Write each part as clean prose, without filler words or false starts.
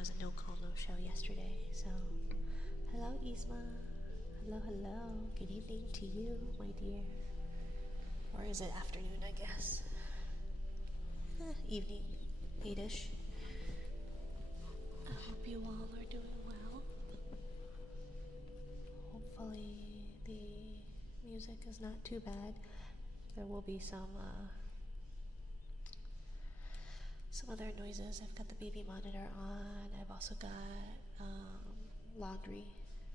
was a no call, no show yesterday. So, hello, Isma. Hello, hello. Good evening to you, my dear. Or is it afternoon, I guess? Evening, 8-ish. I hope you all are doing well. Hopefully the music is not too bad. There will be some other noises. I've got the baby monitor on. I've also got laundry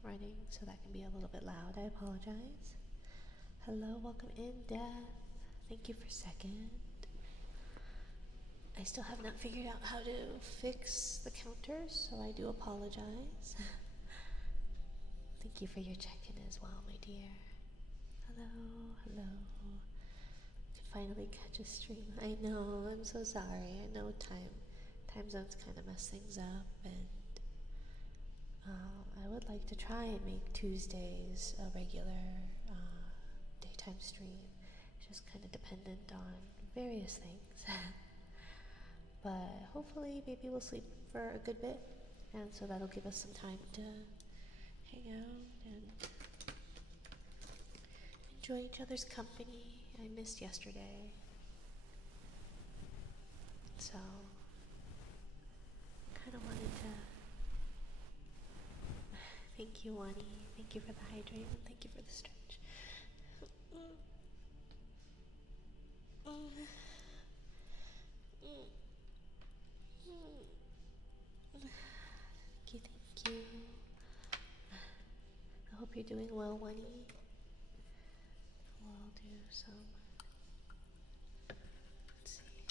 running, so that can be a little bit loud. I apologize. Hello, welcome in, Death. Thank you for second. I still have not figured out how to fix the counters, so I do apologize. Thank you for your check-in as well, my dear. Hello, hello. Could finally catch a stream. I know, I'm so sorry. I know time zones kind of mess things up, and I would like to try and make Tuesdays a regular daytime stream. It's just kind of dependent on various things. But hopefully baby will sleep for a good bit, and so that'll give us some time to hang out and enjoy each other's company. I missed yesterday, so kind of wanted to thank you, Wani. Thank you for the hydrate, and thank you for the stretch. Thank you. I hope you're doing well, Wani. We'll do some. Let's see.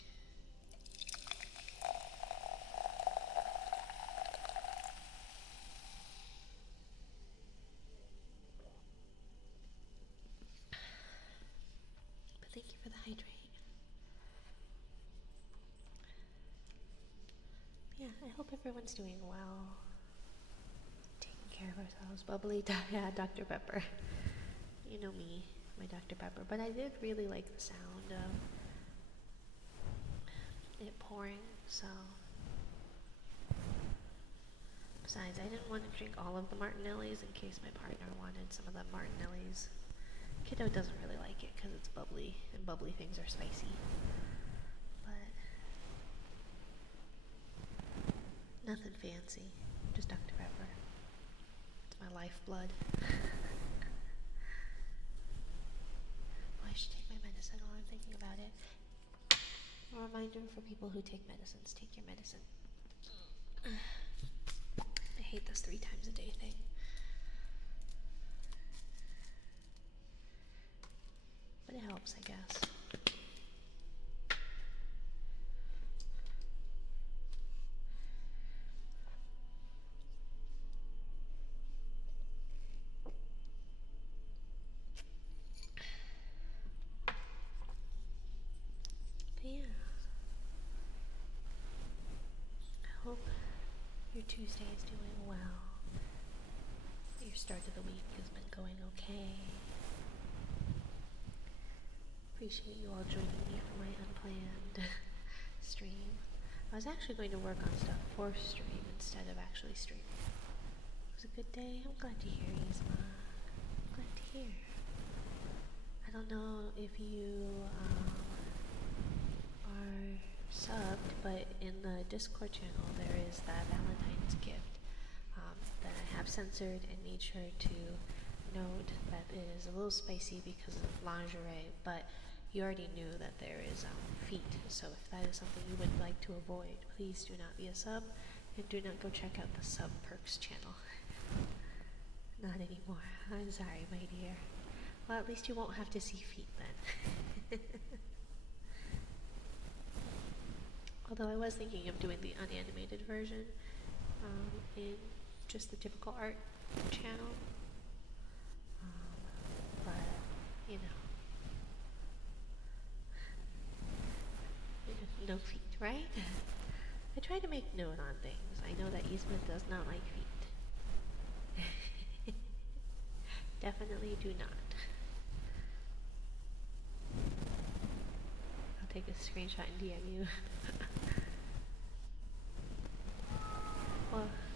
But thank you for the hydrate. Yeah, I hope everyone's doing well. Taking care of ourselves. Bubbly, yeah, Dr. Pepper. You know me, my Dr. Pepper. But I did really like the sound of it pouring, so. Besides, I didn't want to drink all of the Martinellis in case my partner wanted some of the Martinellis. Kiddo doesn't really like it because it's bubbly, and bubbly things are spicy. But nothing fancy, just Dr. Pepper. It's my lifeblood. Oh, I should take my medicine while I'm thinking about it. A reminder for people who take medicines, take your medicine. I hate this 3 times a day thing. But it helps, I guess. But yeah. I hope your Tuesday is doing well. Your start of the week has been going okay. Appreciate you all joining me for my unplanned stream. I was actually going to work on stuff for stream instead of actually streaming. It was a good day. I'm glad to hear, Yzma. Glad to hear. I don't know if you are subbed, but in the Discord channel there is that Valentine's gift that I have censored and made sure to note that it is a little spicy because of lingerie, but you already knew that there is feet, so if that is something you would like to avoid, please do not be a sub, and do not go check out the Sub Perks channel. Not anymore. I'm sorry, my dear. Well, at least you won't have to see feet then. Although I was thinking of doing the unanimated version in just the typical art channel. But, you know. No feet, right? I try to make note on things. I know that Yzma does not like feet. Definitely do not. I'll take a screenshot and DM you.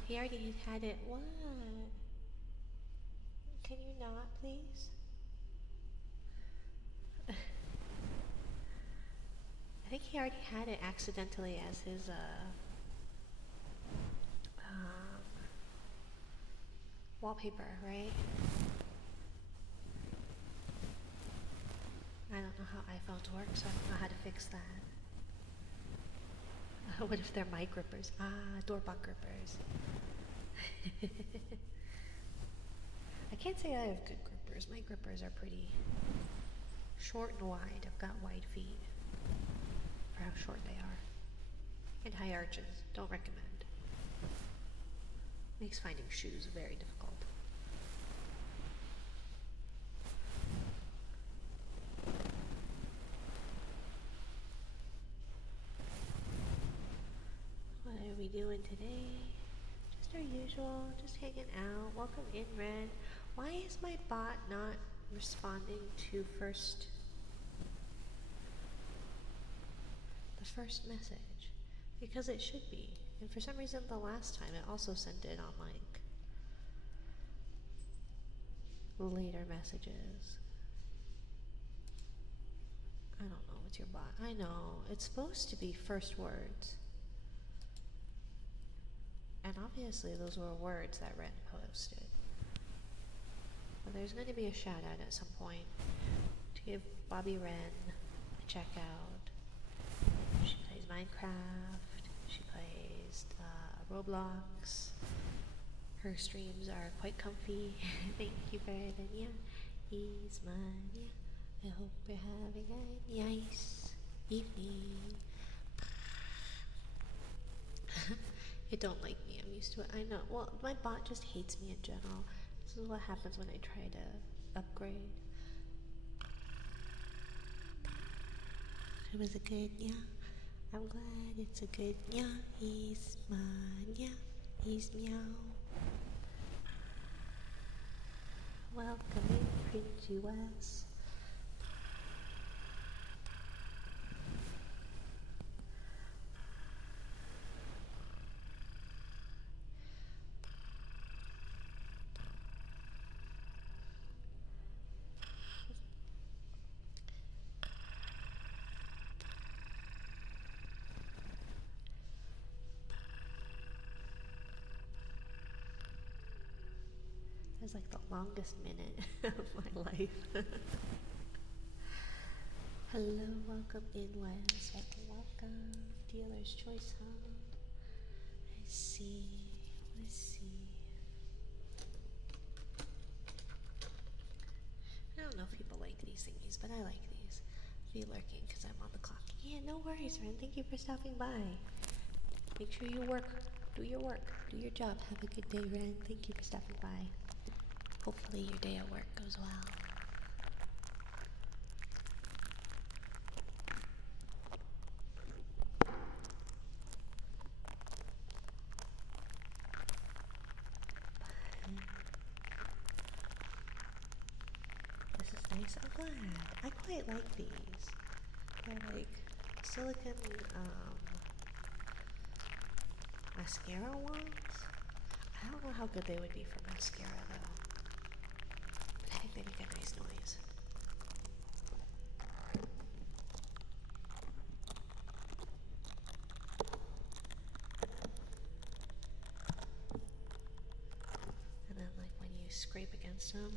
he already had it. What? Can you not, please? I think he already had it accidentally as his, wallpaper, right? I don't know how iPhones work, so I don't know how to fix that. What if they're my grippers? Ah, Doorbot grippers. I can't say I have good grippers. My grippers are pretty short and wide. I've got wide feet for how short they are. And high arches. Don't recommend. Makes finding shoes very difficult. What are we doing today? Just our usual, just hanging out. Welcome in, Ren. Why is my bot not responding to the first message? Because it should be. And for some reason the last time it also sent it on like later messages. I don't know, what's your bot? I know, it's supposed to be first words. And obviously those were words that Ren posted. But there's going to be a shout out at some point to give Bobby Ren a check out. She plays Minecraft, she plays Roblox. Her streams are quite comfy. Thank you for the Ismania. I hope you're having a nice evening. It don't like me, I'm used to it. I know. Well, my bot just hates me in general. This is what happens when I try to upgrade. It was a good I'm glad it's a good He's mine, he's meow. Welcome in, Prince US. It's like the longest minute of my life. Hello, welcome in, Wes. Welcome. Dealer's Choice Home. Let's see. I don't know if people like these thingies, but I like these. Be lurking because I'm on the clock. Yeah, no worries, Ren. Thank you for stopping by. Make sure you work. Do your work. Do your job. Have a good day, Ren. Thank you for stopping by. Hopefully your day at work goes well. This is nice. I'm glad. I quite like these. They're like silicone mascara ones. I don't know how good they would be for mascara though. But I think they make a nice noise. And then like when you scrape against them.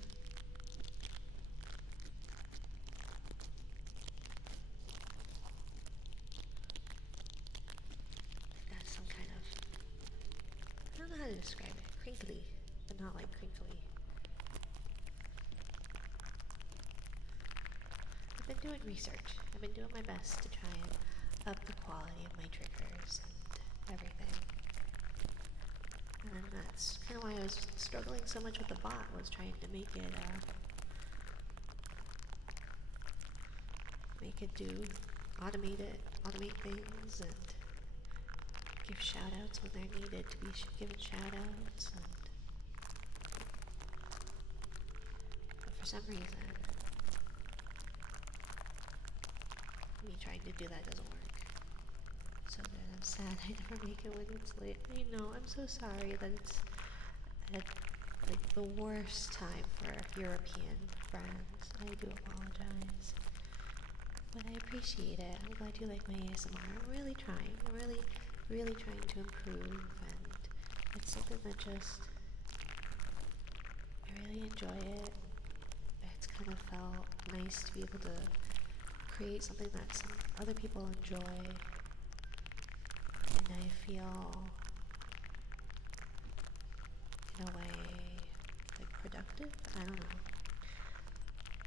Got some kind of, I don't know how to describe it. Crinkly, but not like crinkly. I've been doing research. I've been doing my best to try and up the quality of my triggers and everything. And then that's kind of why I was struggling so much with the bot, was trying to make it automate things and give shout outs when they're needed to be given shout outs. But for some reason, me trying to do that doesn't work. So then I'm sad I never make it when it's late. I know, I'm so sorry that it's at like the worst time for European friends. I do apologize. But I appreciate it. I'm glad you like my ASMR. I'm really trying. I'm really trying to improve, and it's something that just I really enjoy it. It's kind of felt nice to be able to create something that some other people enjoy, and I feel in a way like productive. I don't know.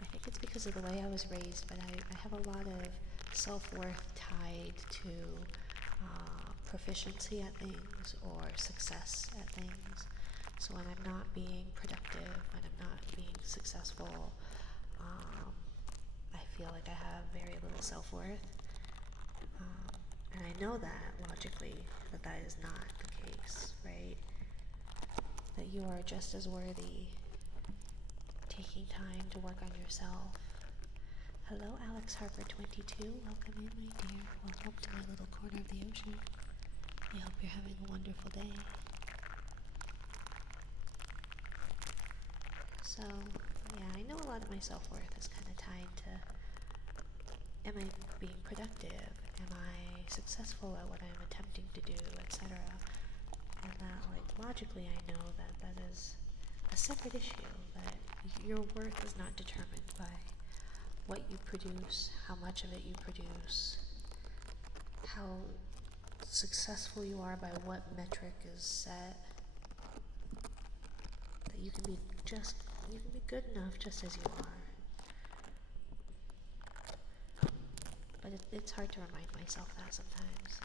I think it's because of the way I was raised, but I have a lot of self-worth tied to proficiency at things or success at things. So when I'm not being productive, when I'm not being successful, I feel like I have very little self-worth. And I know that logically that is not the case, right? That you are just as worthy taking time to work on yourself. Hello, Alex Harper 22. Welcome in, my dear. Welcome to my little corner of the ocean. I hope you're having a wonderful day. So, yeah, I know a lot of my self-worth is kind of tied to, am I being productive? Am I successful at what I'm attempting to do, etc.? And that, like, logically I know that that is a separate issue, that your worth is not determined by what you produce, how much of it you produce, how successful you are by what metric is set. That you can be good enough just as you are. But it's hard to remind myself that sometimes,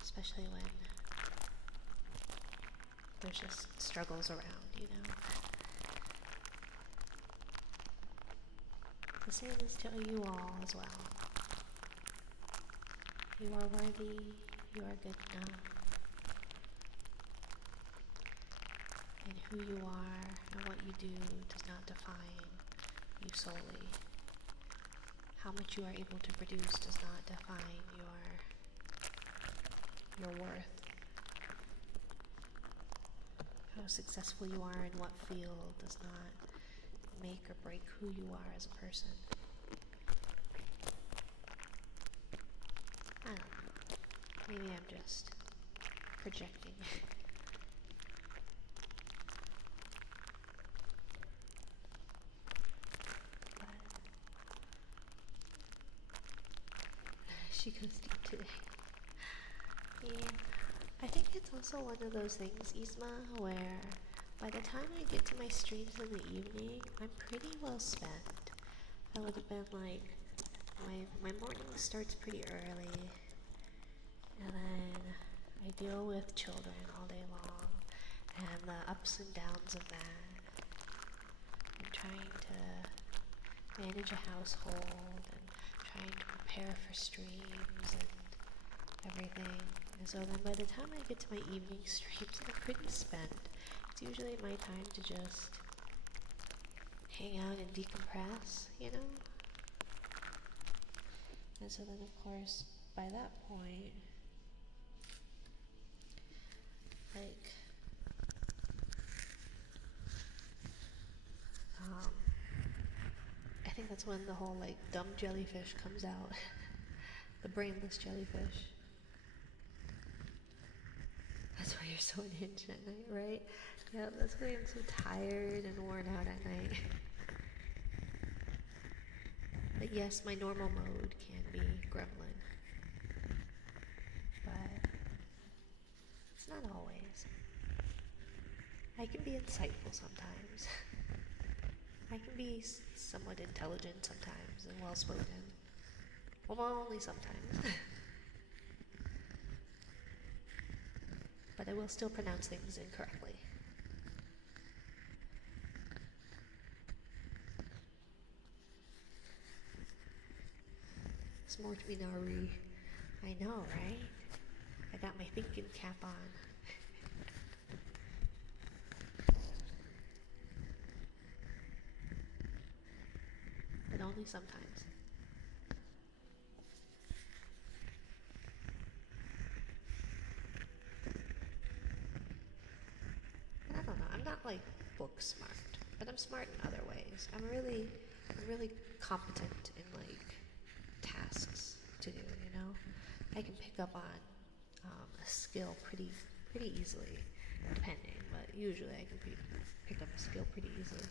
especially when there's just struggles around, you know. The same is to you all as well. You are worthy, you are good enough. And who you are and what you do does not define you solely. How much you are able to produce does not define your worth. How successful you are in what field does not make or break who you are as a person. I don't know. Maybe I'm just projecting. But she goes deep today. Yeah. I think it's also one of those things, Isma, where by the time I get to my streams in the evening, I'm pretty well spent. That would have been like, my morning starts pretty early, and then I deal with children all day long, and the ups and downs of that. I'm trying to manage a household, and trying to prepare for streams, and everything. And so then by the time I get to my evening streams, I'm pretty spent. It's usually my time to just hang out and decompress, you know? And so then of course, by that point, like, I think that's when the whole like dumb jellyfish comes out. The brainless jellyfish. That's why you're so unhinged at night, right? Yeah, that's why I'm so tired and worn out at night. But yes, my normal mode can be gremlin. But it's not always. I can be insightful sometimes. I can be somewhat intelligent sometimes and well-spoken. Well, only sometimes. But I will still pronounce things incorrectly. It's more to be Nari. I know, right? I got my thinking cap on. But only sometimes. book smart, but I'm smart in other ways. I'm really competent in like tasks to do. You know, I can pick up on a skill pretty easily, depending. But usually I can pick up a skill pretty easily.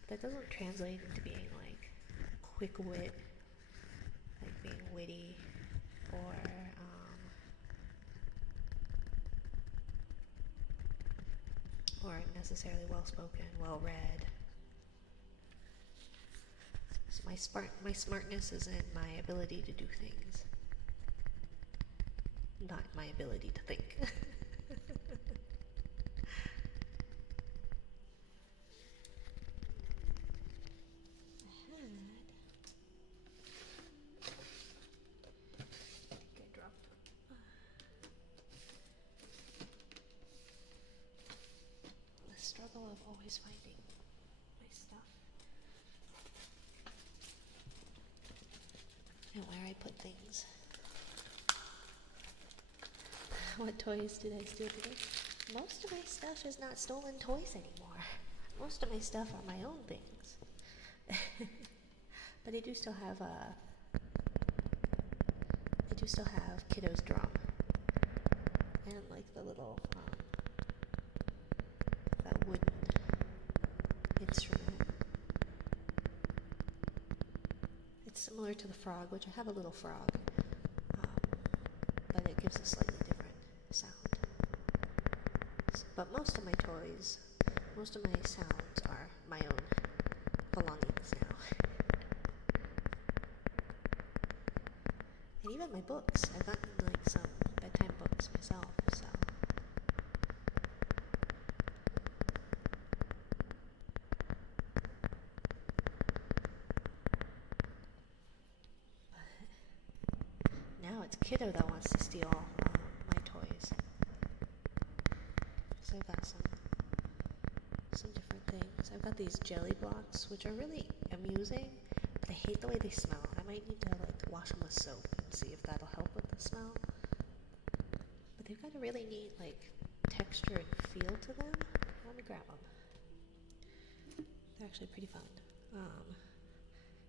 But that doesn't translate into being like quick wit, like being witty, or necessarily well spoken, well read. So my smartness is in my ability to do things, not my ability to think. The struggle of always finding my stuff and where I put things. What toys did I steal today? Most of my stuff is not stolen toys anymore. Most of my stuff are my own things. But I do still have Kiddo's drum and like the little that wooden instrument. It's similar to the frog, which I have a little frog, but it gives a slightly different sound. But most of my toys, most of my sounds are my own belongings now. And even my books, I've gotten like some bedtime books myself, so. But now it's Kiddo that wants to steal my toys. So I've got some different things. I've got these jelly blocks, which are really amusing, but I hate the way they smell. I might need to like wash them with soap and see if that'll help with the smell. But they've got a really neat like texture and feel to them. Let me grab them. They're actually pretty fun.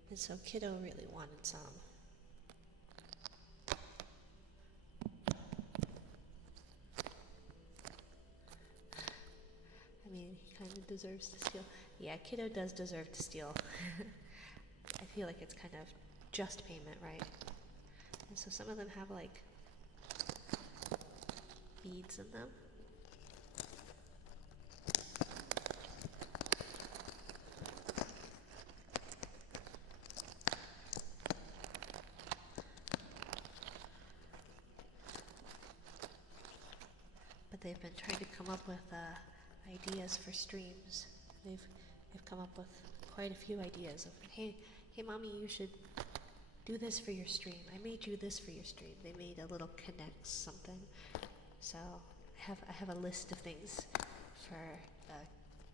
And so Kiddo really wanted some. I mean, he kind of deserves to steal. Yeah, Kiddo does deserve to steal. I feel like it's kind of just payment, right? And so some of them have like beads in them. But they've been trying to come up with ideas for streams. They've come up with quite a few ideas of, hey mommy, you should do this for your stream. I made you this for your stream. They made a little connects something. So I have a list of things for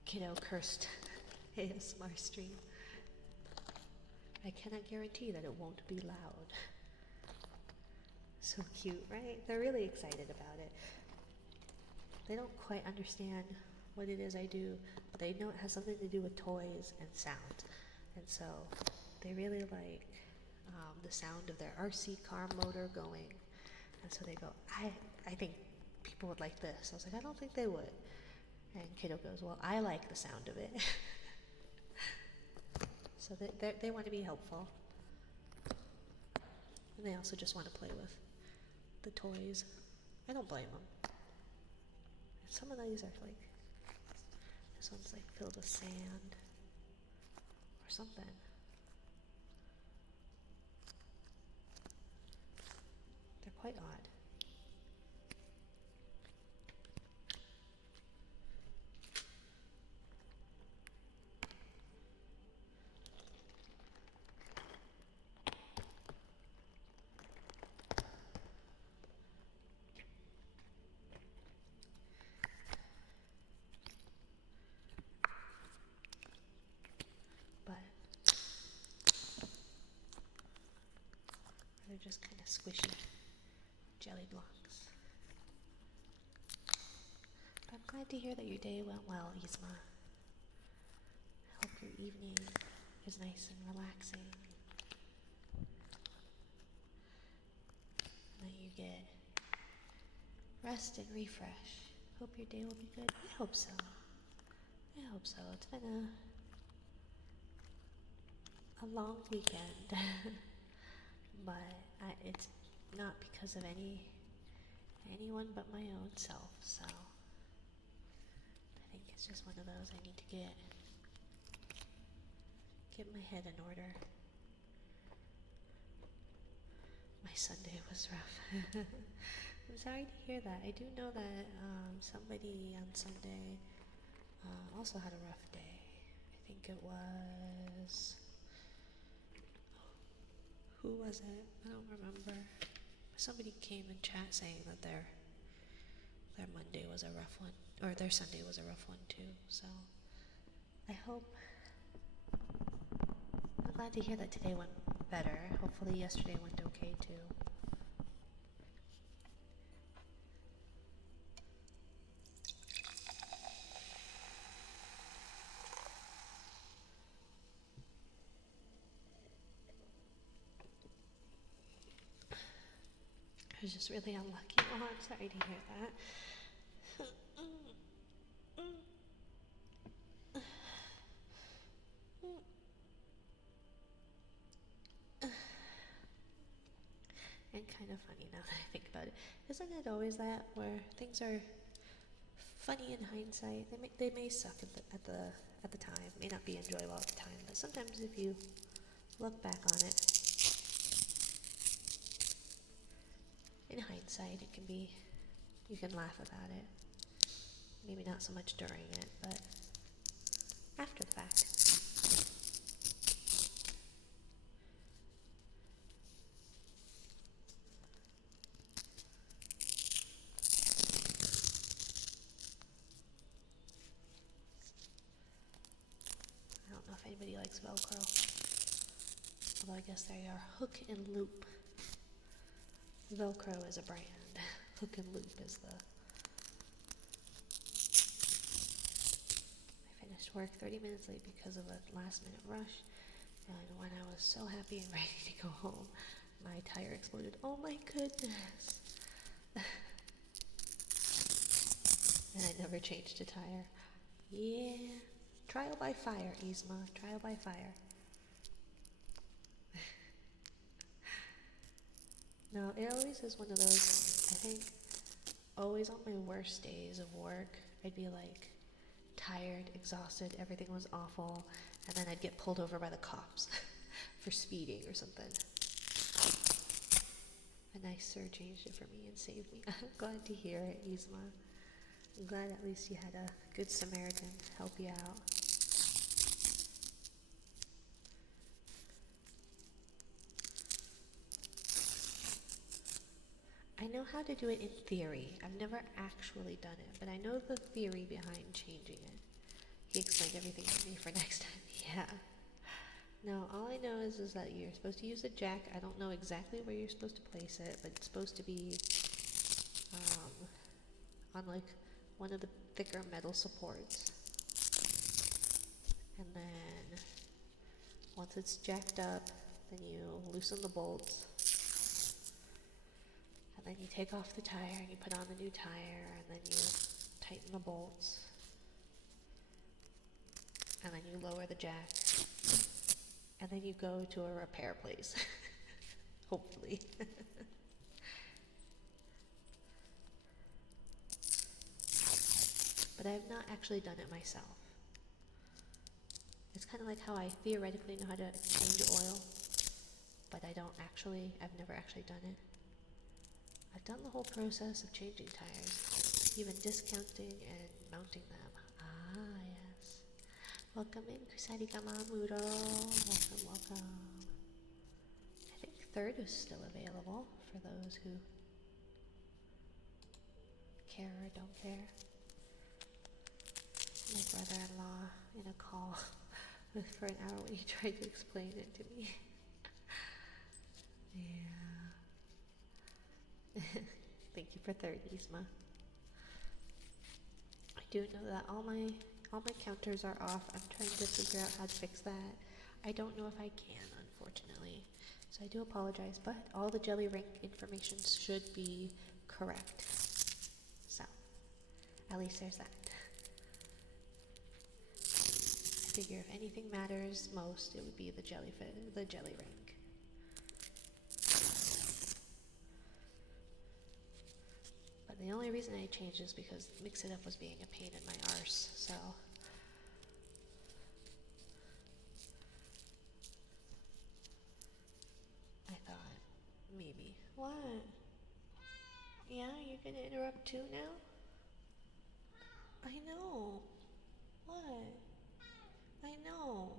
Kiddo cursed ASMR stream. I cannot guarantee that it won't be loud. So cute, right? They're really excited about it. They don't quite understand what it is I do, but they know it has something to do with toys and sound. And so they really like the sound of their RC car motor going. And so they go, I think people would like this. I was like, I don't think they would. And Kiddo goes, well, I like the sound of it. So they want to be helpful. And they also just want to play with the toys. I don't blame them. Some of these are like, this one's like filled with sand or something. They're quite odd. They're just kind of squishy jelly blocks. But I'm glad to hear that your day went well, Yzma. your evening is nice and relaxing, and that you get rest and refresh. Hope your day will be good. I hope so. I hope so. It's been a long weekend, but it's not because of anyone but my own self. So I think it's just one of those I need to get my head in order. My Sunday was rough. I'm sorry to hear that. I do know that somebody on Sunday also had a rough day. I think it was... Who was it? I don't remember. Somebody came in chat saying that their Monday was a rough one, or their Sunday was a rough one too. So I hope... I'm glad to hear that today went better. Hopefully yesterday went okay too. I was just really unlucky. Oh, I'm sorry to hear that. And kind of funny now that I think about it. Isn't it always that, where things are funny in hindsight? They may suck at the time, may not be enjoyable at the time, but sometimes if you look back on it, in hindsight, it can be, you can laugh about it. Maybe not so much during it, but after the fact. I don't know if anybody likes Velcro. Although I guess they are Hook and Loop. Velcro is a brand. Hook and Loop is the... I finished work 30 minutes late because of a last minute rush. And when I was so happy and ready to go home, my tire exploded. Oh my goodness! And I never changed a tire. Yeah. Trial by fire, Yzma. Trial by fire. No, it always is one of those, I think, always on my worst days of work, I'd be like tired, exhausted, everything was awful, and then I'd get pulled over by the cops for speeding or something. A nice sir changed it for me and saved me. I'm glad to hear it, Yzma. I'm glad at least you had a good Samaritan help you out. I know how to do it in theory. I've never actually done it, but I know the theory behind changing it. He explained everything to me for next time. Yeah. No, all I know is that you're supposed to use a jack. I don't know exactly where you're supposed to place it, but it's supposed to be on like one of the thicker metal supports. And then once it's jacked up, then you loosen the bolts. And then you take off the tire and you put on the new tire, and then you tighten the bolts. And then you lower the jack. And then you go to a repair place. Hopefully. But I've not actually done it myself. It's kind of like how I theoretically know how to change oil, but I've never actually done it. I've done the whole process of changing tires, even discounting and mounting them. Ah, yes. Welcome in, Kusari Gamamuro. Welcome, welcome. I think third is still available for those who care or don't care. My brother-in-law in a call for an hour when he tried to explain it to me. Yeah. Thank you for third, Yzma. I do know that all my All my counters are off. I'm trying to figure out how to fix that. I don't know if I can, unfortunately. So I do apologize, but all the jelly rank information should be correct. So, at least there's that. I figure if anything matters most, it would be the jelly rank. But the only reason I changed is because Mix It Up was being a pain in my arse, so. I thought, maybe. What? Yeah, you're gonna interrupt too now? I know. What? I know.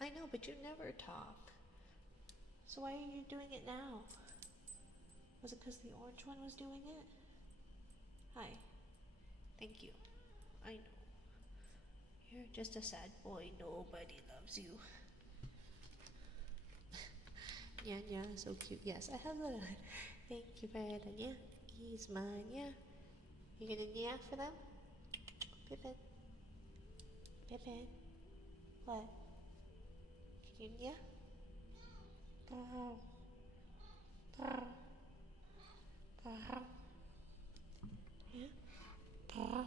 I know, but you never talk. So why are you doing it now? Was it because the orange one was doing it? Hi. Thank you. I know. You're just a sad boy. Nobody loves you. Yeah, yeah, so cute. Yes, I have that. Thank you for that. Yeah, he's mine. Yeah. You gonna yeah for them? Pippin. Pippin. What? Can you yeah? Yeah?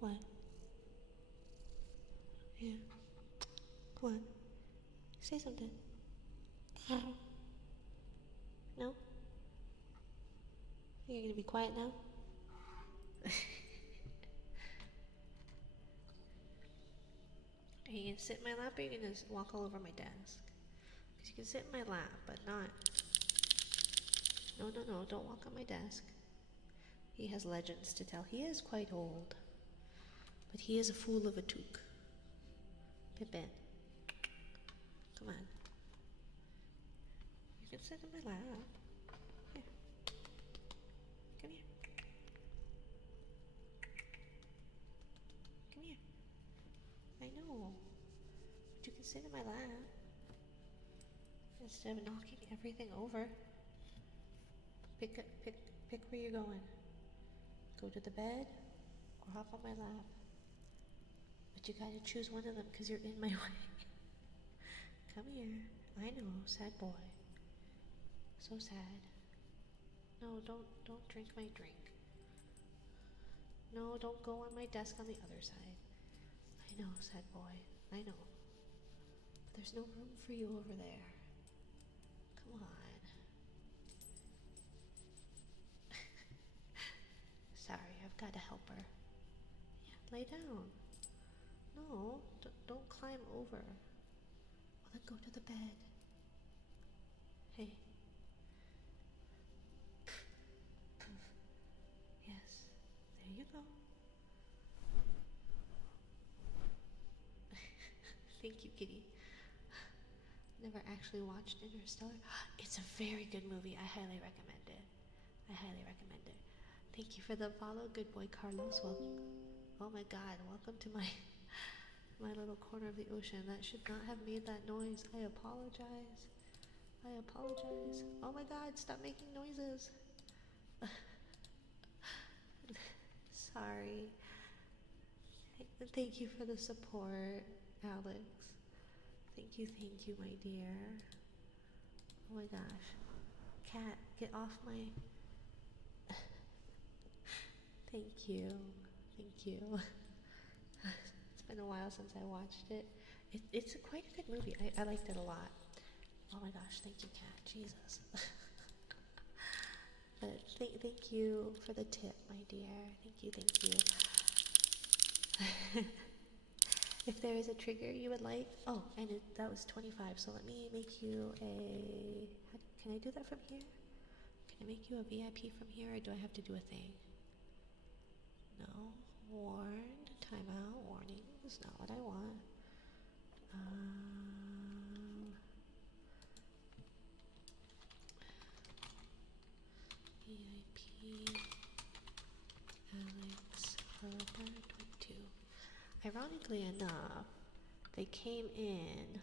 What? Yeah. What? Say something. No? You're gonna be quiet now? Are you gonna sit in my lap or are you gonna walk all over my desk? Because you can sit in my lap, but not. No, no, no, don't walk on my desk. He has legends to tell. He is quite old. But he is a fool of a toque. Pippin. Come on. You can sit in my lap. Here. Come here. Come here. I know. But you can sit in my lap. Instead of knocking everything over. Pick where you're going. Go to the bed or hop on my lap. But you gotta choose one of them because you're in my way. Come here. I know, sad boy. So sad. No, don't drink my drink. No, don't go on my desk on the other side. I know, sad boy. I know. But there's no room for you over there. Come on. Sorry, I've got to help her. Yeah, lay down. No, don't climb over. Well, then go to the bed. Hey. Yes, there you go. Thank you, kitty. Never actually watched Interstellar. It's a very good movie. I highly recommend it. I highly recommend it. Thank you for the follow, good boy Carlos. Well, oh my God, welcome to my little corner of the ocean. That should not have made that noise. I apologize. I apologize. Oh my God, stop making noises. Sorry. Thank you for the support, Alex. Thank you, my dear. Oh my gosh. Cat, get off my... Thank you. Thank you. It's been a while since I watched it. It's quite a good movie. I liked it a lot. Oh my gosh, thank you, Cat. Jesus. But thank you for the tip, my dear. Thank you. If there is a trigger you would like, oh, and that was 25, so let me make you a, can I do that from here? Can I make you a VIP from here, or do I have to do a thing? No, warned, timeout, warning, is not what I want. VIP, Alex Harper 22. Ironically enough, they came in,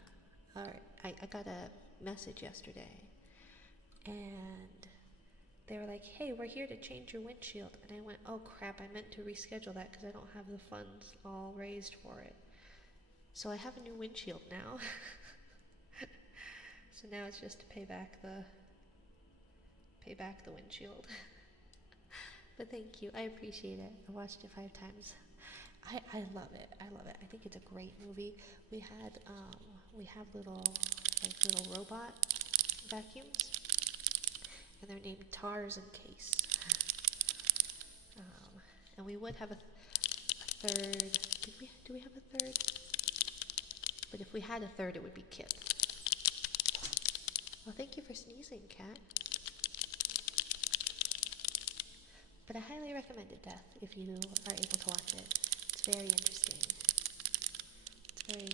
or I got a message yesterday, and they were like, hey, we're here to change your windshield. And I went, oh crap, I meant to reschedule that because I don't have the funds all raised for it. So I have a new windshield now. So now it's just to pay back the windshield. But thank you, I appreciate it. I watched it 5 times. I love it. I love it. I think it's a great movie. We have little robot vacuums, and they're named Tars and Case. And we would have a third. Do we have a third? But if we had a third, it would be Kip. Well, thank you for sneezing, cat. But I highly recommend it, Death, if you are able to watch it. It's very interesting. It's a very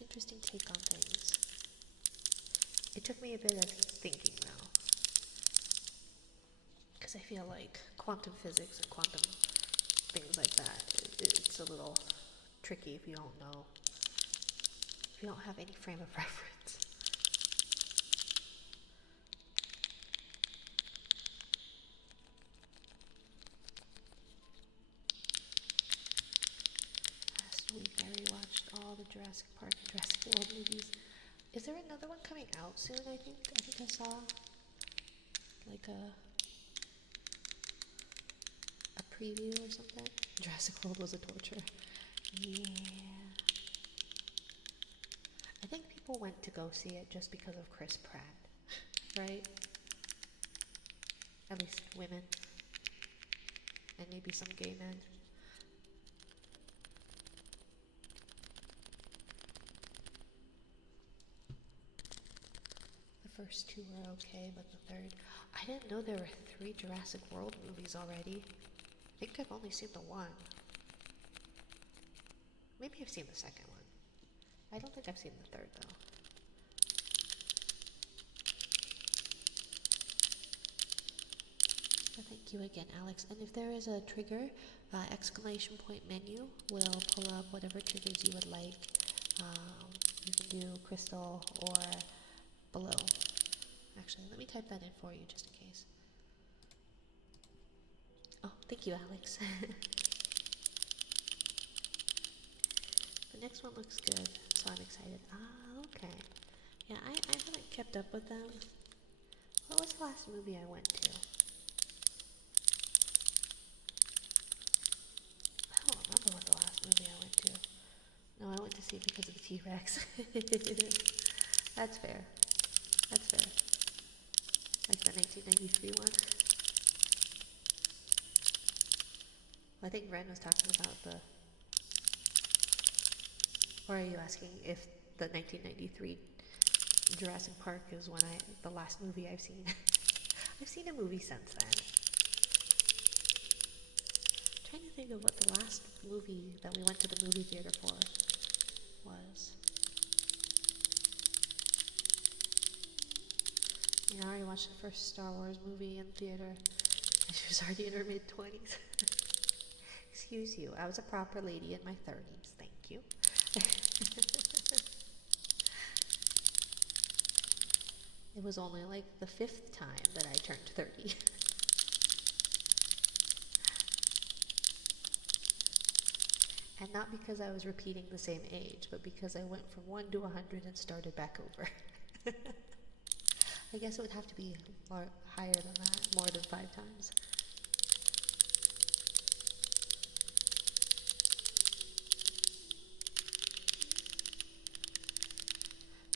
interesting take on things. It took me a bit of thinking, though. Because I feel like quantum physics and quantum things like that, it's a little tricky if you don't know, if you don't have any frame of reference. Last week I rewatched all the Jurassic Park and Jurassic World movies. Is there another one coming out soon, I think? I think I saw like a preview or something. Jurassic World was a torture. Yeah. I think people went to go see it just because of Chris Pratt, right? At least women. And maybe some gay men. The first 2 were okay, but the third... I didn't know there were 3 Jurassic World movies already. I think I've only seen the 1. Maybe I've seen the second one. I don't think I've seen the third, though. Well, thank you again, Alex. And if there is a trigger, exclamation point menu will pull up whatever triggers you would like. You can do crystal or below. Actually, let me type that in for you just in case. Oh, thank you, Alex. The next one looks good, so I'm excited. Ah, okay. Yeah, I haven't kept up with them. What was the last movie I went to? I don't remember what the last movie I went to. No, I went to see it because of the T-Rex. That's fair. That's fair. Like the 1993 one. Well, I think Ren was talking about the... Or are you asking if the 1993 Jurassic Park is the last movie I've seen? I've seen a movie since then. I'm trying to think of what the last movie that we went to the movie theater for was. I already watched the first Star Wars movie in theater. She was already in her mid-20s. Excuse you, I was a proper lady in my 30s. Thank you. It was only like the 5th time that I turned 30. And not because I was repeating the same age, but because I went from 1 to 100 and started back over. I guess it would have to be higher than that, more than 5 times.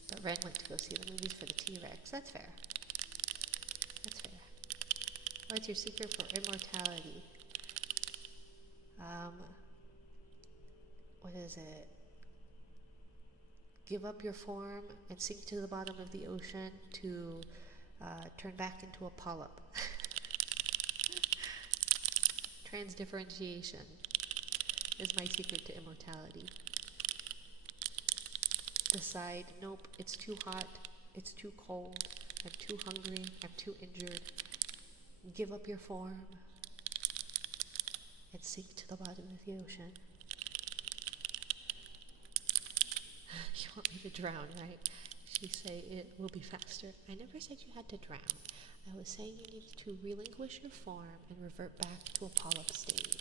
But Ren went to go see the movies for the T-Rex. That's fair. That's fair. What's your secret for immortality? What is it? Give up your form and sink to the bottom of the ocean to turn back into a polyp. Transdifferentiation is my secret to immortality. Decide, nope, it's too hot, it's too cold, I'm too hungry, I'm too injured. Give up your form and sink to the bottom of the ocean. You want me to drown, right? She say it will be faster. I never said you had to drown. I was saying you need to relinquish your form and revert back to a polyp stage.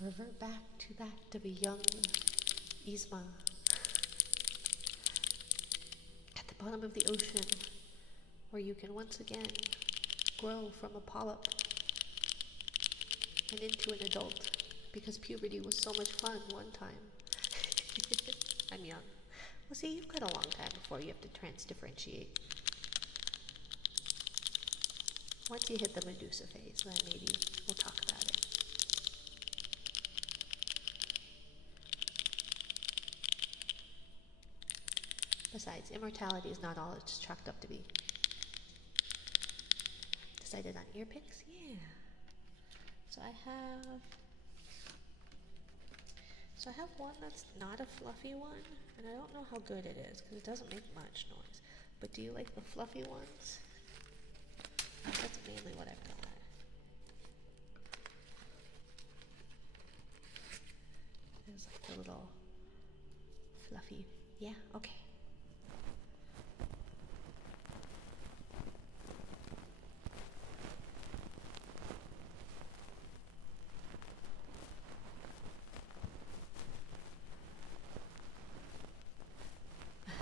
Revert back to that of a young Yzma at the bottom of the ocean, where you can once again grow from a polyp and into an adult, because puberty was so much fun one time. I'm young. Well, see, you've got a long time before you have to trans-differentiate. Once you hit the Medusa phase, then maybe we'll talk about it. Besides, immortality is not all it's chalked up to be. Decided on ear picks? Yeah. So I have one that's not a fluffy one, and I don't know how good it is because it doesn't make much noise. But do you like the fluffy ones? That's mainly what I've got. There's like the little fluffy. Yeah, okay.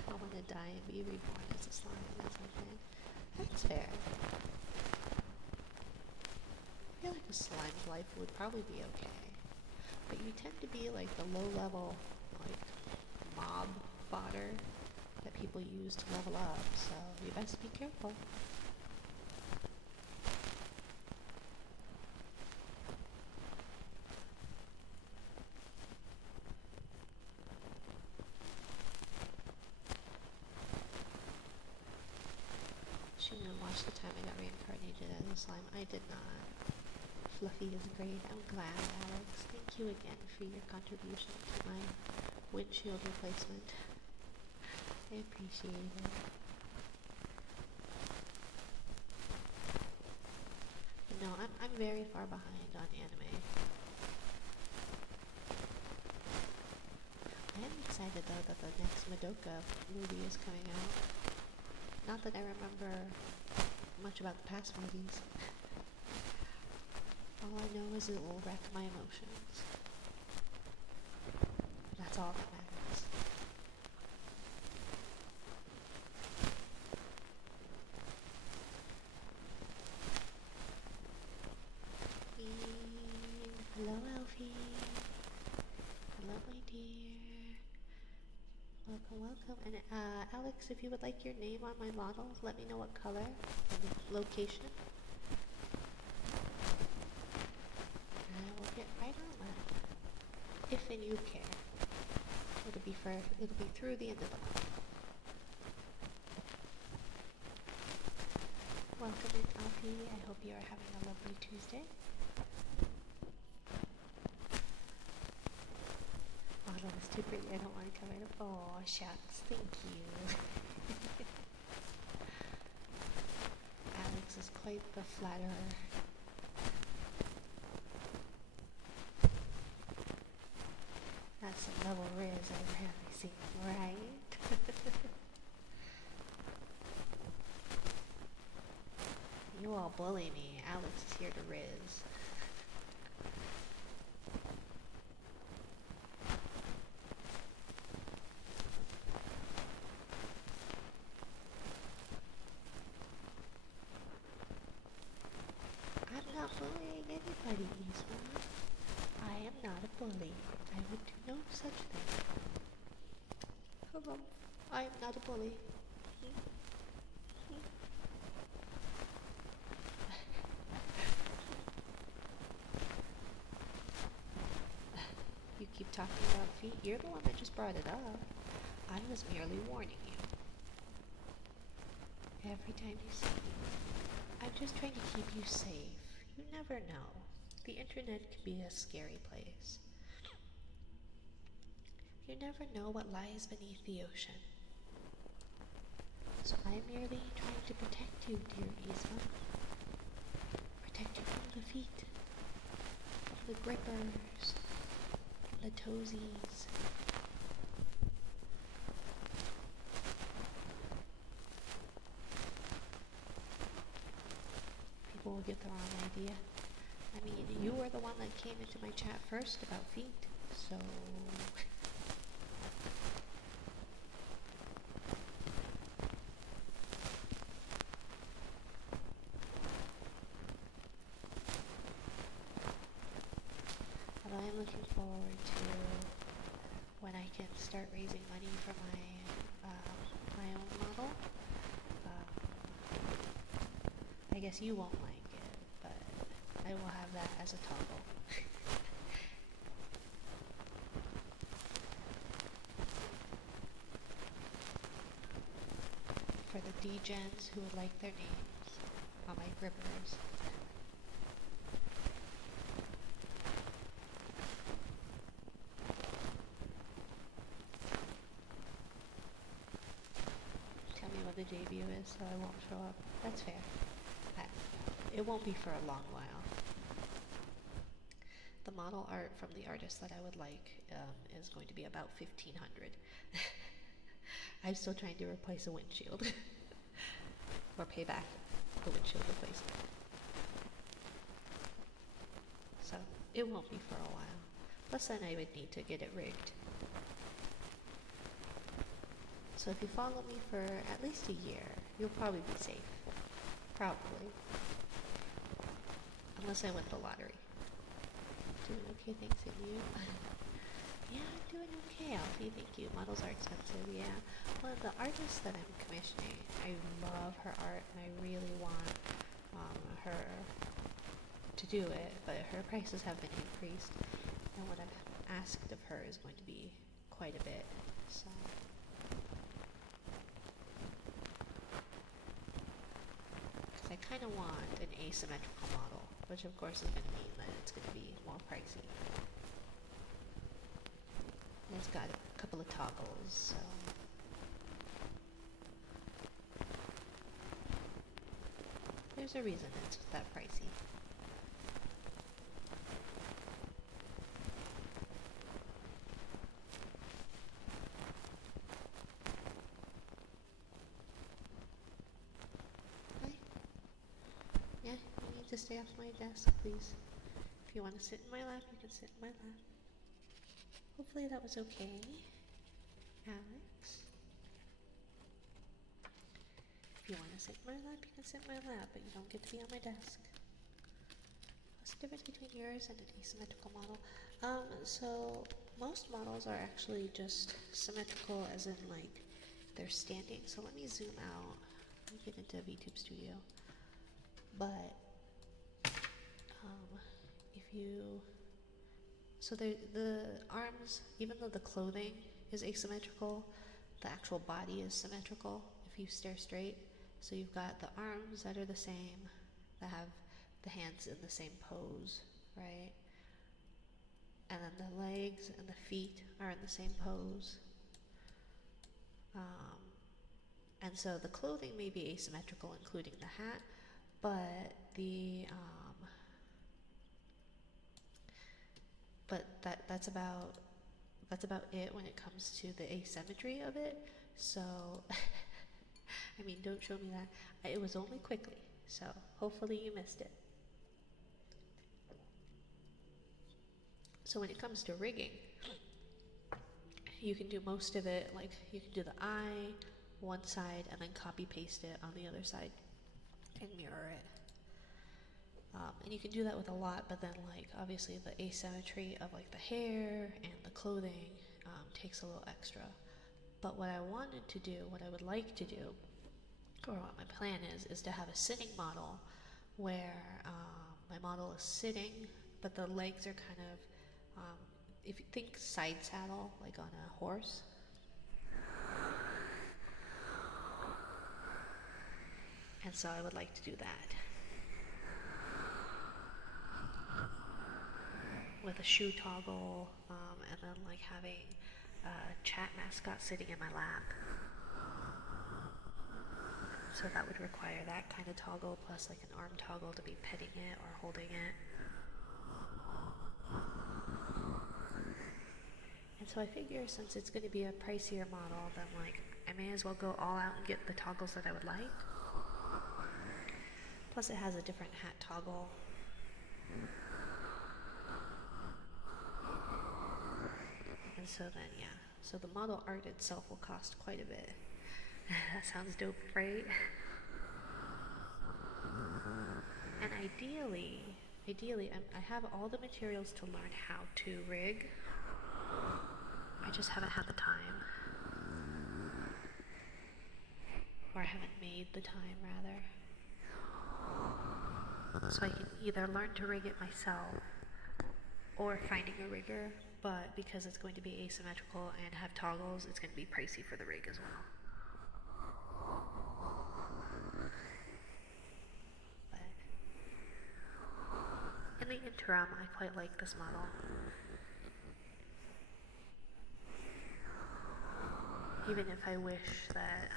I want to die and be reborn as a slime or something. That's fair. I feel like a slime's life would probably be okay. But you tend to be like the low level, like, mob fodder that people use to level up, so you best be careful. Shouldn't have watched the time I got reincarnated as a slime. I did not. Fluffy is great. I'm glad, Alex. Thank you again for your contribution to my windshield replacement. I appreciate it. But no, I'm very far behind on anime. I am excited though that the next Madoka movie is coming out. Not that I remember much about the past movies. All I know is it will wreck my emotions. That's all that matters. Hello, Elfie. Hello, my dear. Welcome, welcome. And Alex, if you would like your name on my model, let me know what color and location. And I will get right on that. If and you care. It'll be through the end of the month. Welcome in, Alfie. I hope you are having a lovely Tuesday. Oh, that was too pretty. I don't want to cover it up. Oh, shucks. Thank you. Alex is quite the flatterer. That's some level riz I rarely see, right? You all bully me. Alex is here to riz. I'm not bullying anybody, Yzma. I am not a bully. I would do no such thing. Hello. I am not a bully. You keep talking about feet. You're the one that just brought it up. I was merely warning you. Every time you see me, I'm just trying to keep you safe. You never know. The internet can be a scary place. You never know what lies beneath the ocean. So I'm merely trying to protect you, dear Yzma. Protect you from the feet, from the grippers, from the toesies. get the wrong idea. I mean, you were the one that came into my chat first about feet, so... Although I'm looking forward to when I can start raising money for my own model. I guess you won't like it, but I will have that as a toggle. For the degens who would like their names on my grippers. Tell me what the debut is so I won't show up. That's fair. It won't be for a long while. The model art from the artist that I would like is going to be about 1,500. I'm still trying to replace a windshield. Or pay back the windshield replacement. So it won't be for a while. Plus then I would need to get it rigged. So if you follow me for at least a year, you'll probably be safe. Probably. Unless I win the lottery. Doing okay, thanks, and you? Yeah, I'm doing okay, Alfie, thank you. Models are expensive, yeah. Well, the artist that I'm commissioning, I love her art, and I really want her to do it, but her prices have been increased, and what I've asked of her is going to be quite a bit, so... I kind of want an asymmetrical model, which of course is going to mean that it's going to be more pricey. And it's got a couple of toggles, so... There's a reason it's that pricey. Yeah, you need to stay off my desk, please. If you want to sit in my lap, you can sit in my lap. Hopefully that was okay. Alex? If you want to sit in my lap, you can sit in my lap, but you don't get to be on my desk. What's the difference between yours and an asymmetrical model? So most models are actually just symmetrical as in like they're standing. So let me zoom out. Let me get into VTube Studio. But if you, so the arms, even though the clothing is asymmetrical, the actual body is symmetrical if you stare straight. So you've got the arms that are the same, that have the hands in the same pose, right? And then the legs and the feet are in the same pose. And so the clothing may be asymmetrical, including the hat, but that's about it when it comes to the asymmetry of it. So I mean, don't show me that. It was only quickly, so hopefully you missed it. So when it comes to rigging, you can do most of it, like you can do the eye one side and then copy paste it on the other side and mirror it. And you can do that with a lot, but then like obviously the asymmetry of like the hair and the clothing takes a little extra. But what I wanted to do, what I would like to do, or what my plan is to have a sitting model where my model is sitting, but the legs are kind of, if you think side saddle, like on a horse. And so I would like to do that. With a shoe toggle, and then like having a chat mascot sitting in my lap. So that would require that kind of toggle, plus like an arm toggle to be petting it or holding it. And so I figure since it's going to be a pricier model, then like I may as well go all out and get the toggles that I would like. Plus it has a different hat toggle. And so then, yeah. So the model art itself will cost quite a bit. That sounds dope, right? And ideally, I have all the materials to learn how to rig. I just haven't had the time. Or I haven't made the time, rather. So I can either learn to rig it myself or finding a rigger, but because it's going to be asymmetrical and have toggles, it's going to be pricey for the rig as well. But in the interim, I quite like this model. Even if I wish that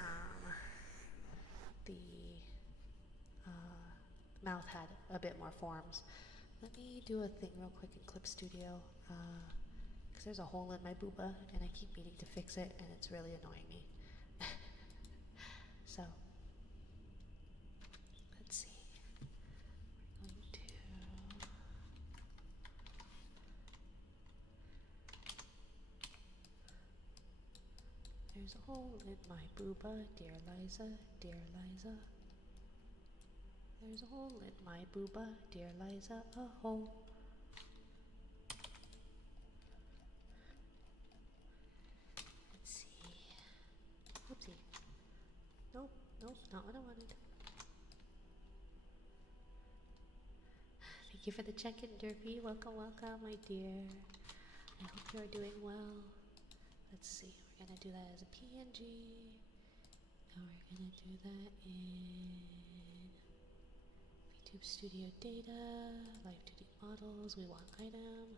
the mouth had a bit more forms. Let me do a thing real quick in Clip Studio, because there's a hole in my booba and I keep meaning to fix it and it's really annoying me. So, let's see. We're going to... There's a hole in my booba, dear Liza, dear Liza. There's a hole in my booba, dear Liza, a hole. Let's see. Oopsie. Nope, not what I wanted. Thank you for the check-in, Derpy. Welcome, my dear. I hope you are doing well. Let's see. We're gonna do that as a PNG. Now we're gonna do that in VTube Studio Data, Live 2D Models. We want item,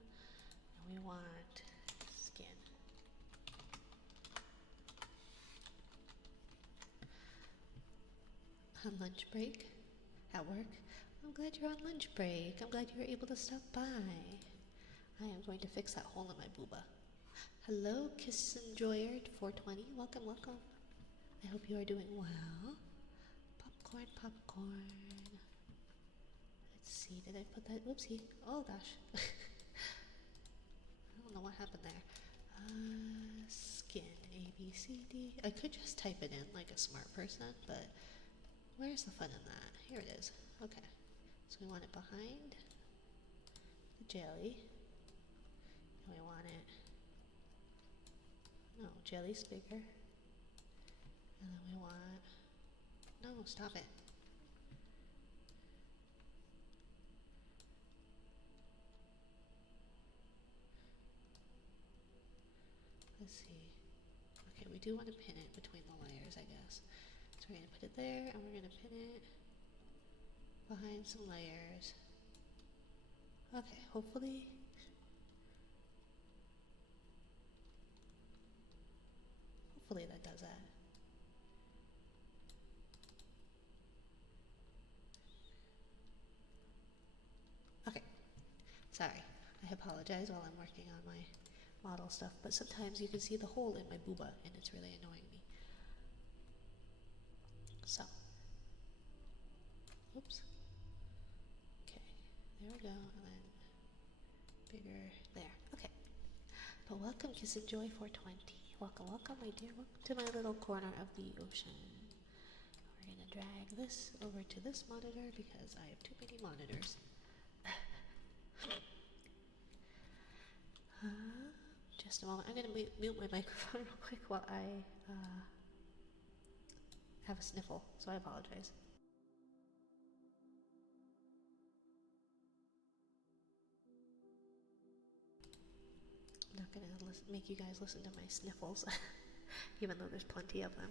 and we want skin. On lunch break at work. I'm glad you're on lunch break. I'm glad you were able to stop by. I am going to fix that hole in my booba. Hello, Kiss Enjoyer 420. Welcome. I hope you are doing well. Popcorn. Let's see, did I put that? Oopsie. Oh gosh. I don't know what happened there. Skin, A, B, C, D. I could just type it in like a smart person, but where's the fun in that? Here it is. Okay. So we want it behind the jelly. And we want it... No, jelly's bigger. And then we want... No, stop it. Let's see. Okay, we do want to pin it between the layers, I guess. So we're going to put it there, and we're going to pin it behind some layers. Okay, hopefully that does that. Okay, sorry. I apologize while I'm working on my model stuff, but sometimes you can see the hole in my booba, and it's really annoying me. So, oops. Okay, there we go, and then bigger there. Okay. But welcome, Kiss and Joy 420. Welcome, my dear. Welcome to my little corner of the ocean. We're gonna drag this over to this monitor because I have too many monitors. Just a moment. I'm gonna mute my microphone real quick while I have a sniffle, so I apologize. I'm not gonna make you guys listen to my sniffles, even though there's plenty of them.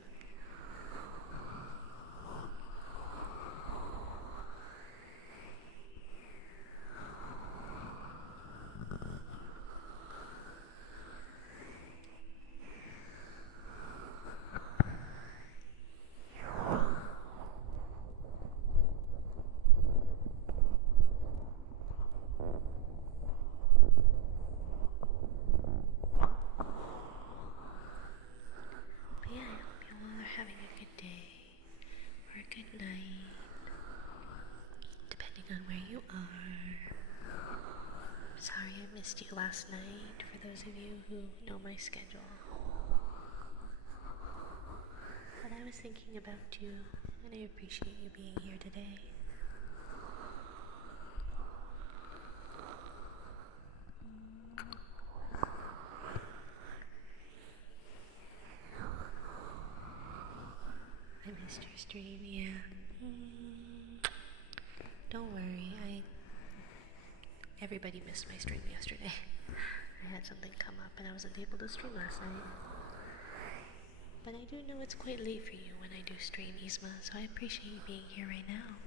missed you last night, for those of you who know my schedule. But I was thinking about you, and I appreciate you being here today. I missed your stream, yeah. Don't worry, everybody missed my stream yesterday. I had something come up and I wasn't able to stream last night. But I do know it's quite late for you when I do stream, Yzma, so I appreciate you being here right now.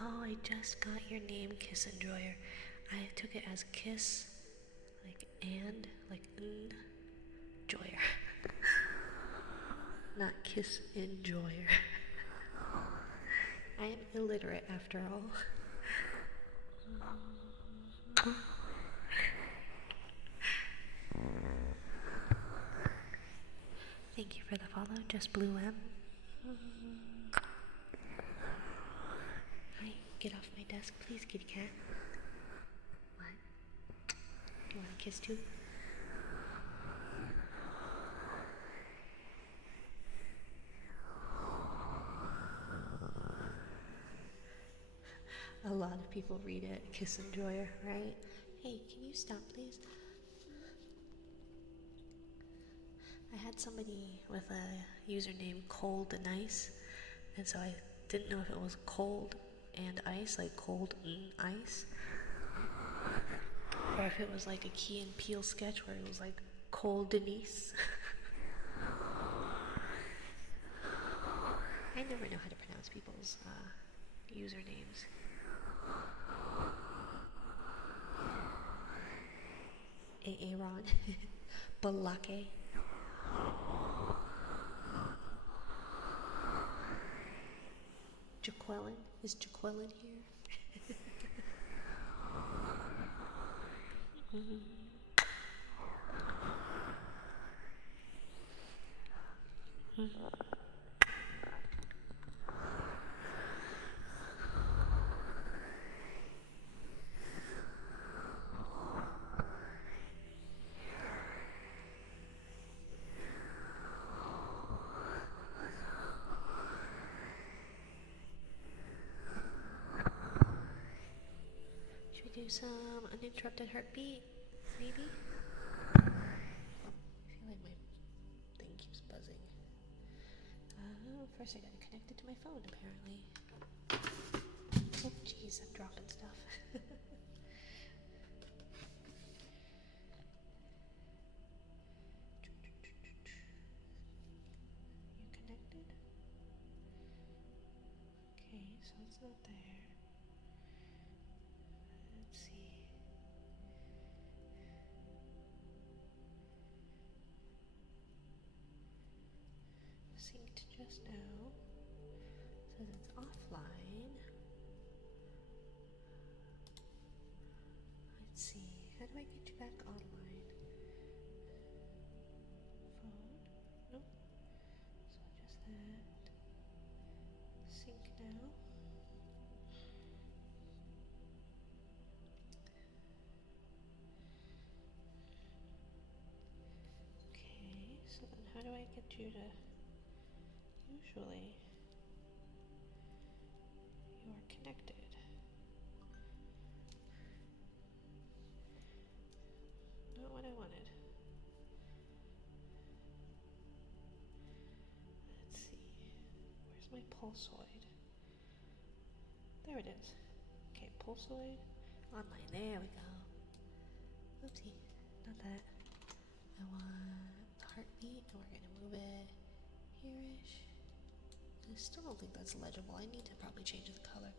Oh, I just got your name, Kiss Enjoyer. I took it as kiss, like and, like enjoyer. Not kiss enjoyer. I am illiterate after all. Thank you for the follow, Just Blue M. Hi, get off my desk, please, kitty cat. What? You want a kiss too? A lot of people read it, Kiss Enjoyer, right? Hey, can you stop, please? I had somebody with a username Cold and Ice, and so I didn't know if it was cold and ice, like cold ice, or if it was like a Key and Peele sketch where it was like Cold Denise. I never know how to pronounce people's usernames. Aaron. Balake. Jaqueline? Is Jaqueline here? Should we do some uninterrupted heartbeat? Maybe? I feel like my thing keeps buzzing. First I gotta connect it to my phone, apparently. Oh, jeez, I'm dropping stuff. You connected? Okay, so it's not there. Let's see. Synced just now. Says it's offline. Let's see. How do I get you back online? Phone? Nope. So just that. Sync now. Okay, so then how do I get you to... Usually, you are connected. Not what I wanted. Let's see. Where's my pulsoid? There it is. Okay, pulsoid. Online. There we go. Oopsie. Not that. I want the heartbeat, and we're going to move it here-ish. I still don't think that's legible. I need to probably change the color.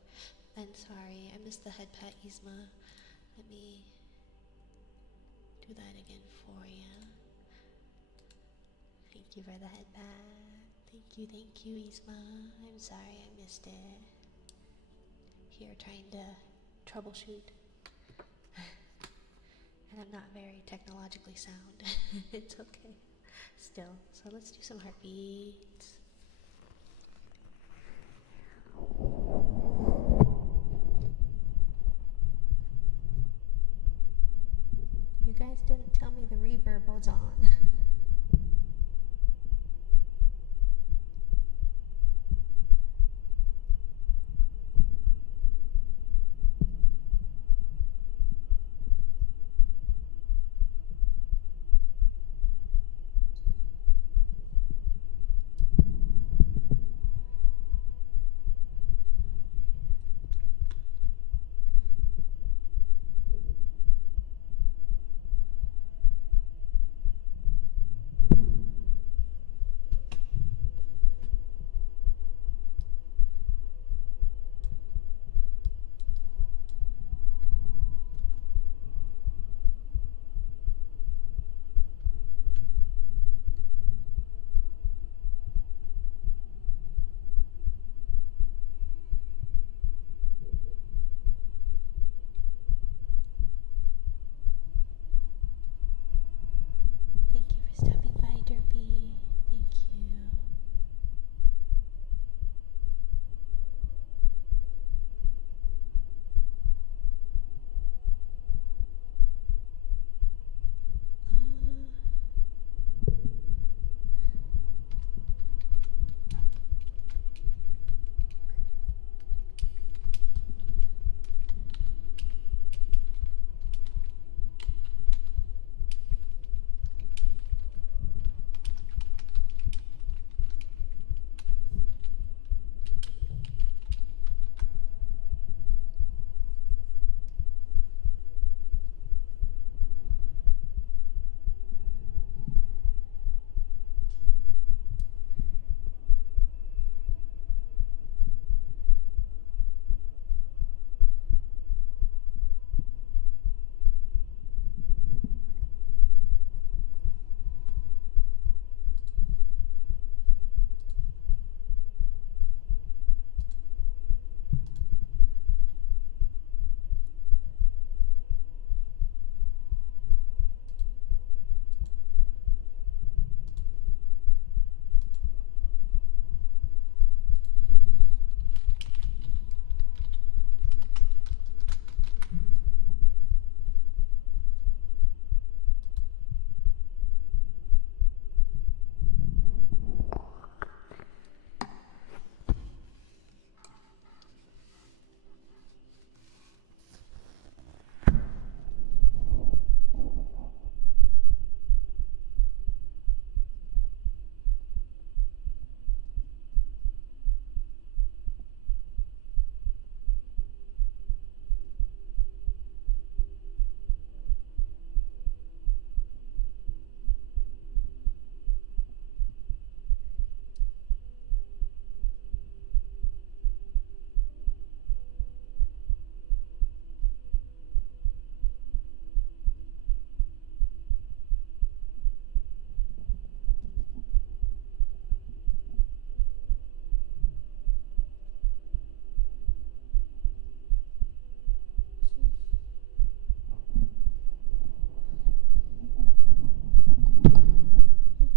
And sorry, I missed the head pat, Yzma. Let me do that again for you. Thank you for the head pat. Thank you, Yzma. I'm sorry I missed it. Here trying to troubleshoot. And I'm not very technologically sound. It's okay. Still. So let's do some heartbeats. it's on. Thank you for stopping by, Derpy. Thank you.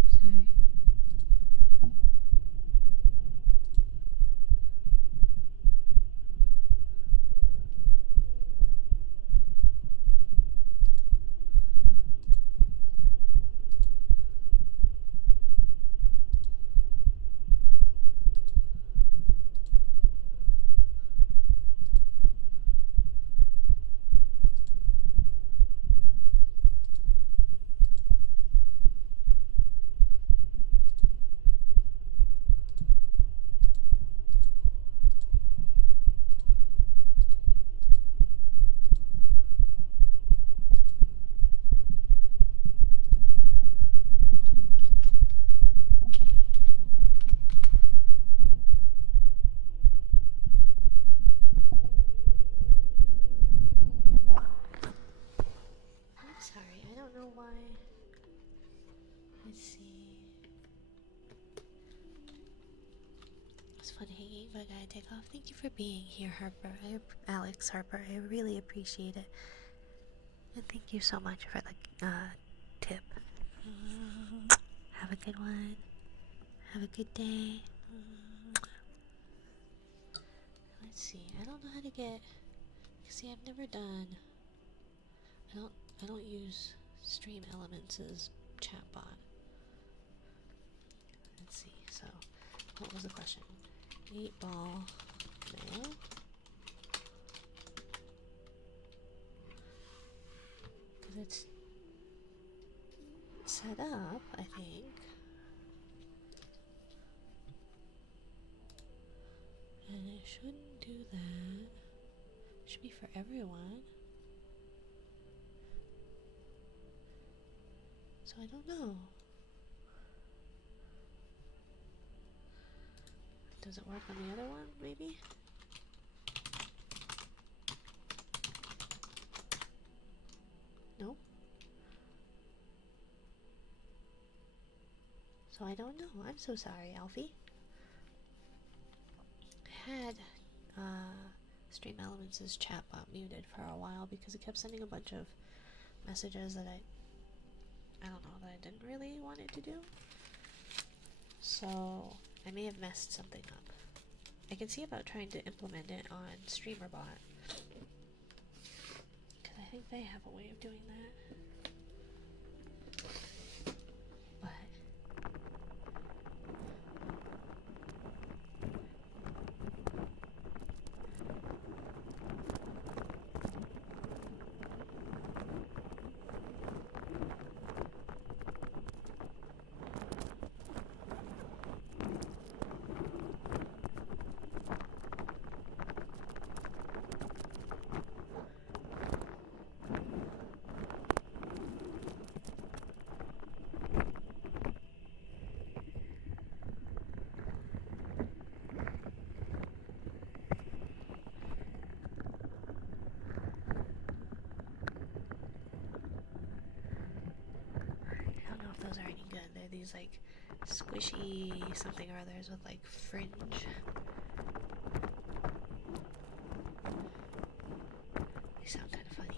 Sorry. I'm sorry, I don't know why. Let's see. It's fun hanging, but I gotta take off. Thank you for being here, Harper. Alex Harper. I really appreciate it. And thank you so much for the tip. Have a good one. Have a good day. Let's see. I don't know how to get. See, I've never done. I don't use Stream Elements' chatbot. Let's see. So, what was the question? 8-ball mail. Because it's set up, I think. And it shouldn't do that. It should be for everyone. So I don't know. Does it work on the other one, maybe? Nope. So I don't know. I'm so sorry, Alfie. I had Stream Elements' chatbot muted for a while because it kept sending a bunch of messages that I don't know, that I didn't really want it to do. So I may have messed something up. I can see about trying to implement it on StreamerBot, because I think they have a way of doing that. I don't know if those are any good. They're these like squishy something or others with like fringe. They sound kind of funny.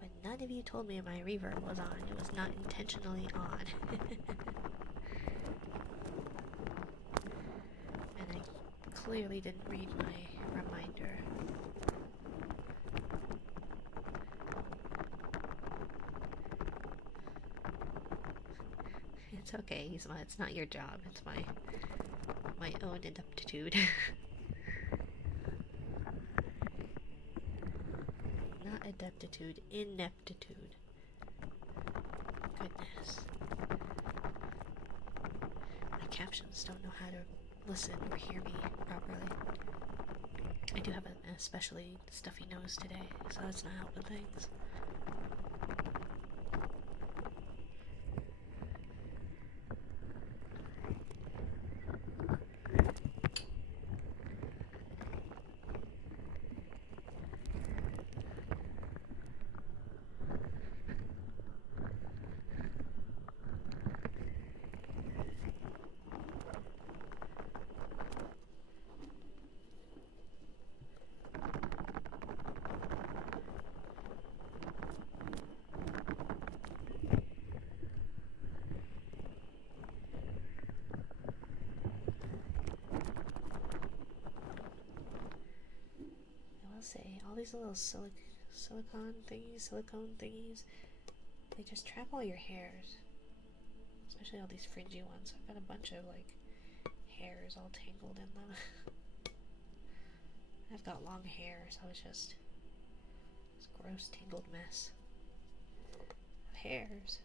But none of you told me my reverb was on. It was not intentionally on. And I clearly didn't read my reminder. It's okay, Yzma. It's not your job. It's my own ineptitude. Not adeptitude, ineptitude. Goodness. My captions don't know how to listen or hear me properly. I do have an especially stuffy nose today, so it's not helping things. Say all these little silicone thingies, they just trap all your hairs, especially all these fringy ones. I've got a bunch of like hairs all tangled in them. I've got long hair, so it's just this gross tangled mess of hairs.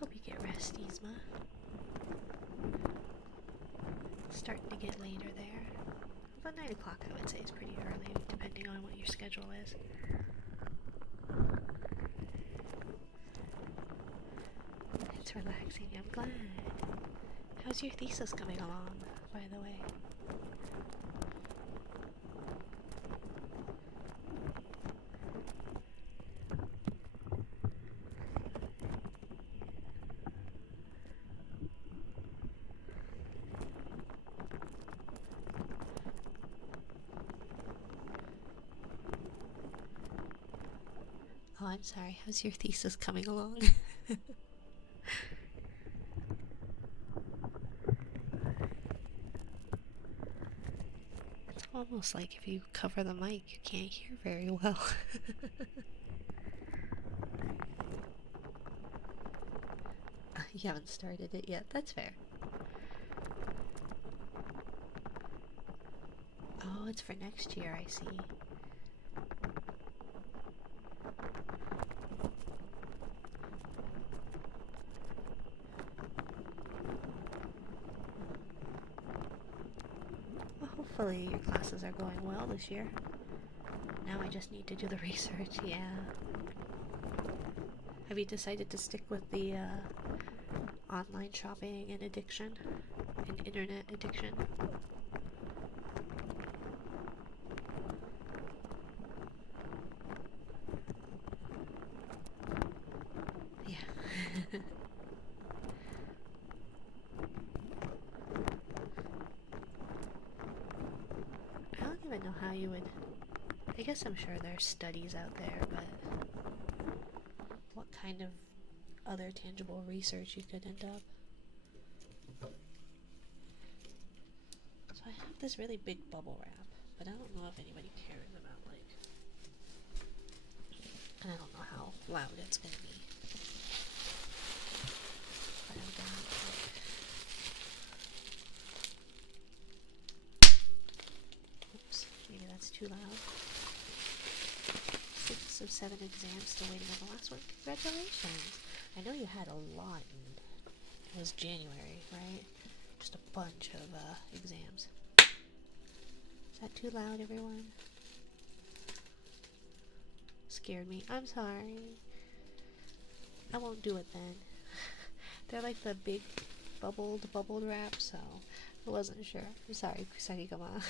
Hope you get rest, Yzma. It's starting to get later there. About 9 o'clock, I would say, is pretty early, depending on what your schedule is. It's relaxing, I'm glad. How's your thesis coming along, by the way? Oh, I'm sorry. How's your thesis coming along? It's almost like if you cover the mic, you can't hear very well. You haven't started it yet. That's fair. Oh, it's for next year, I see. Well, hopefully your classes are going well this year. Now I just need to do the research, yeah. Have you decided to stick with the online shopping and addiction? And internet addiction? Yeah. I don't even know how you would... I guess I'm sure there's studies out there, but what kind of other tangible research you could end up? So I have this really big bubble wrap, but I don't know if anybody cares about, like... And I don't know how loud it's gonna be. But I've got, like... Oops, maybe that's too loud. 6 of 7 exams, still waiting on the last one. Congratulations! I know you had a lot in... It was January, right? Just a bunch of exams. Is that too loud, everyone? Scared me. I'm sorry. I won't do it then. They're like the big bubbled wrap, so I wasn't sure. I'm sorry, Kusarigama.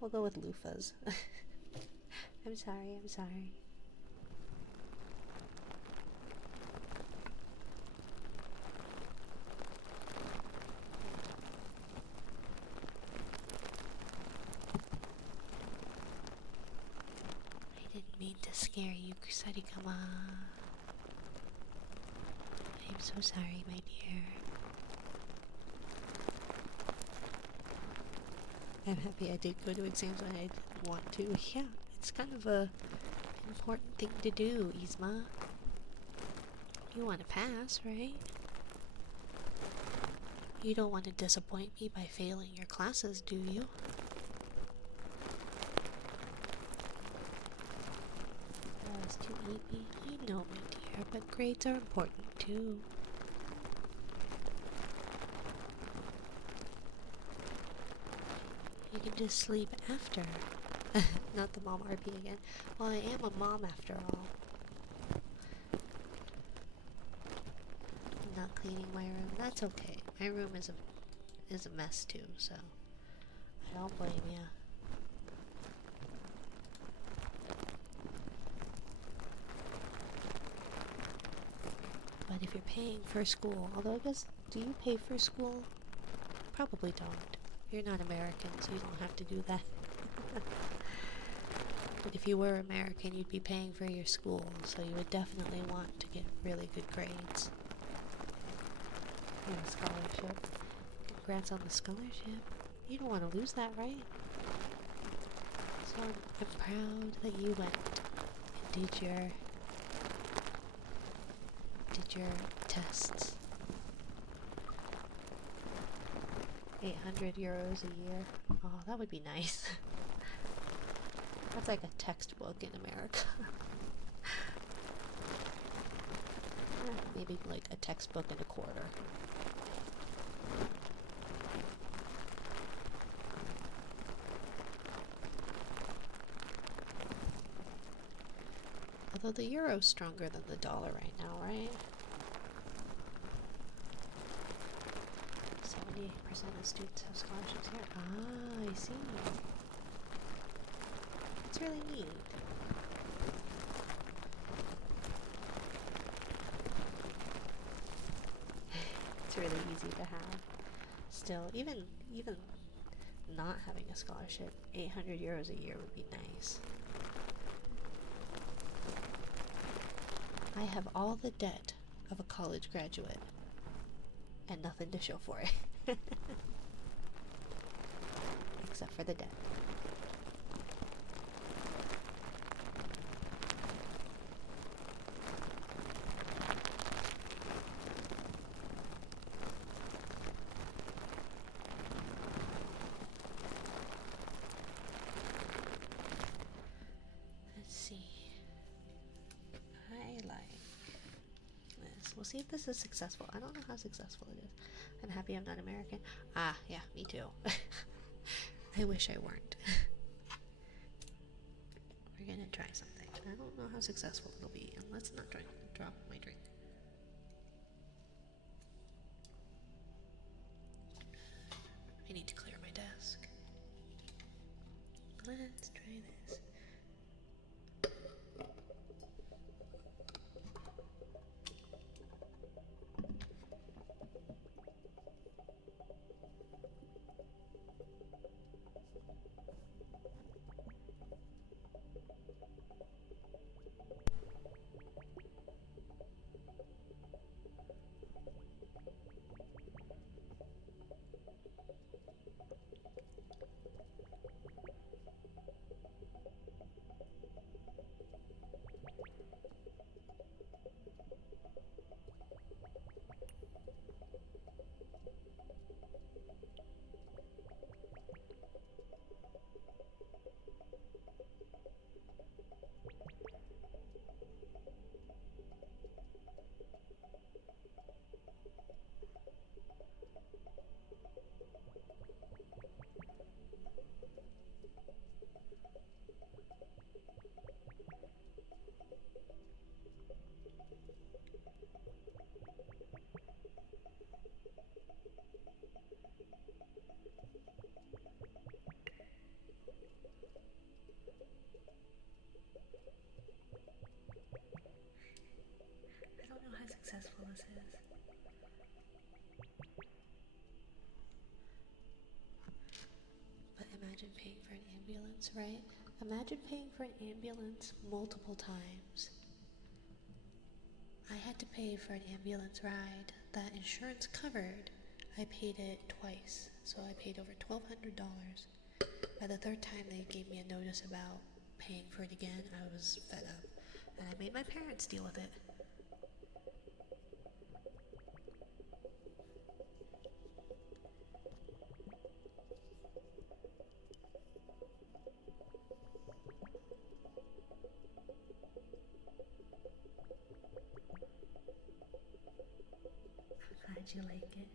We'll go with loofahs. I'm sorry, I'm sorry. I didn't mean to scare you, Kusarigama. I'm so sorry, my dear. I'm happy I did go to exams when I didn't want to. Yeah, it's kind of a important thing to do, Yzma. You want to pass, right? You don't want to disappoint me by failing your classes, do you? That was too easy. I know, my dear, but grades are important too. You can just sleep after. Not the mom RP again. Well, I am a mom after all. I'm not cleaning my room. That's okay. My room is a mess too, so I don't blame you. But if you're paying for school, although I guess, do you pay for school? Probably don't. You're not American, so you don't have to do that. But if you were American, you'd be paying for your school, so you would definitely want to get really good grades. And a scholarship. Congrats on the scholarship. You don't want to lose that, right? So I'm proud that you went and did your tests. 800 euros a year. Oh, that would be nice. That's like a textbook in America. Maybe like a textbook and a quarter. Although the euro's stronger than the dollar right now, right? 70% of students have scholarships here. Ah, I see. It's really neat. It's really easy to have. Still, even not having a scholarship, 800 euros a year would be nice. I have all the debt of a college graduate and nothing to show for it. Except for the debt. Let's see. I like this. We'll see if this is successful. I don't know how successful it is. I'm happy I'm not American. Ah, yeah, me too. I wish I weren't. We're gonna try something. I don't know how successful it'll be, and let's not drop my drink. I need to clear my desk. Let's try this. I don't know how successful this is. But imagine paying for an ambulance, right? Imagine paying for an ambulance multiple times. I had to pay for an ambulance ride that insurance covered. I paid it twice, so I paid over $1,200. By the third time they gave me a notice about paying for it again, I was fed up, and I made my parents deal with it. I'm glad you like it.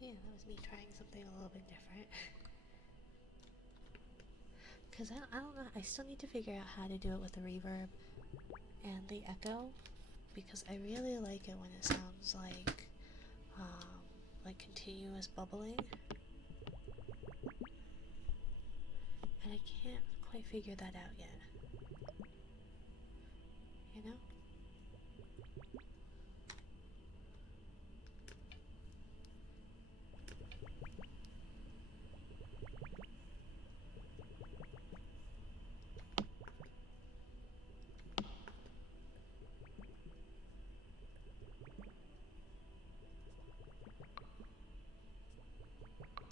Yeah, that was me trying something a little bit different. Because I don't know, I still need to figure out how to do it with the reverb and the echo. Because I really like it when it sounds like continuous bubbling. And I can't quite figure that out yet. You know?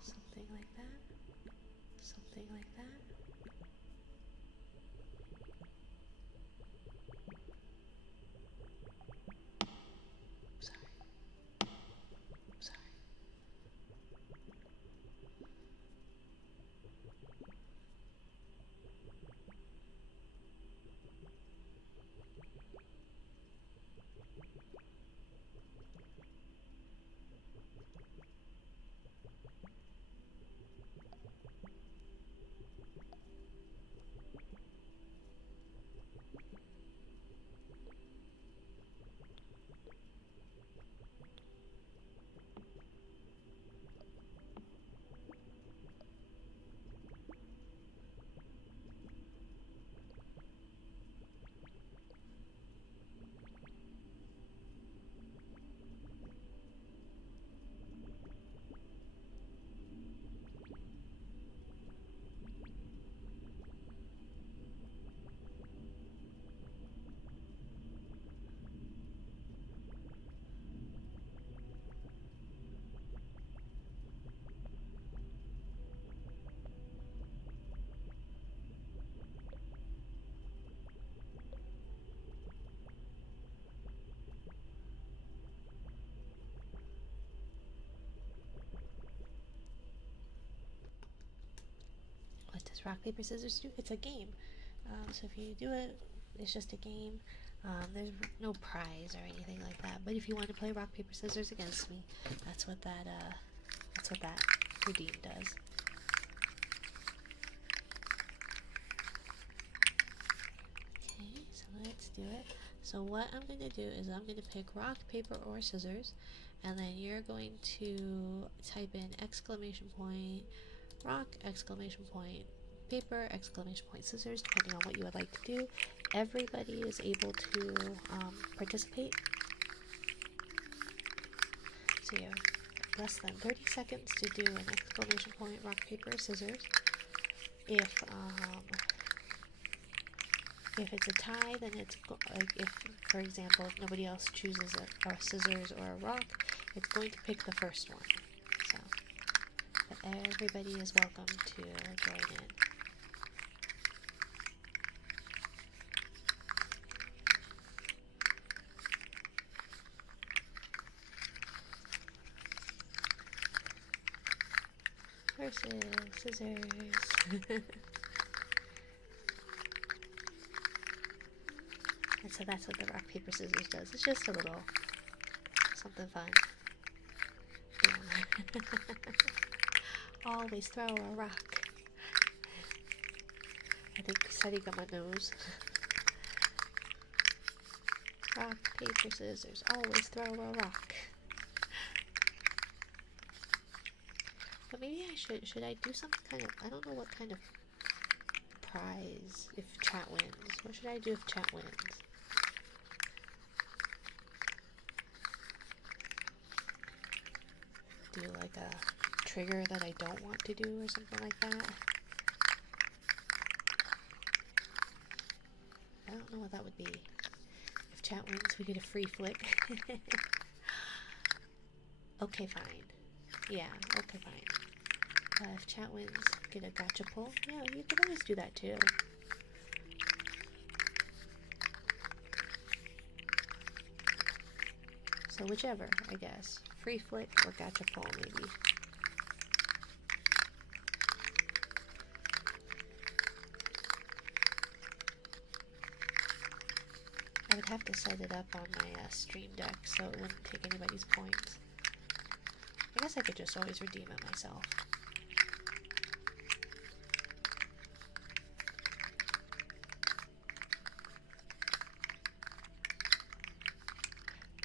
Something like that. Something like that. is rock, paper, scissors. It's a game. So if you do it, it's just a game. There's no prize or anything like that. But if you want to play rock, paper, scissors against me, that's what that redeem does. Okay, so let's do it. So what I'm going to do is I'm going to pick rock, paper, or scissors, and then you're going to type in exclamation point rock, exclamation point paper, exclamation point scissors, depending on what you would like to do. Everybody is able to participate. So you have less than 30 seconds to do an exclamation point rock, paper, scissors. If it's a tie, then it's like if, for example, if nobody else chooses a scissors or a rock, it's going to pick the first one. So, but everybody is welcome to join in. Versus scissors. And so that's what the rock, paper, scissors does. It's just a little something fun. Yeah. Always throw a rock. I think Sarigama knows. Rock, paper, scissors. Always throw a rock. But maybe I should I do some kind of, I don't know what kind of prize if chat wins. What should I do if chat wins? Do like a trigger that I don't want to do or something like that. I don't know what that would be. If chat wins, we get a free flick. Okay, fine. Yeah, okay, fine. If chat wins, get a gacha pull. Yeah, you could always do that too. So whichever, I guess. Free flick or gacha pull, maybe. I would have to set it up on my Stream Deck so it wouldn't take anybody's points. I guess I could just always redeem it myself.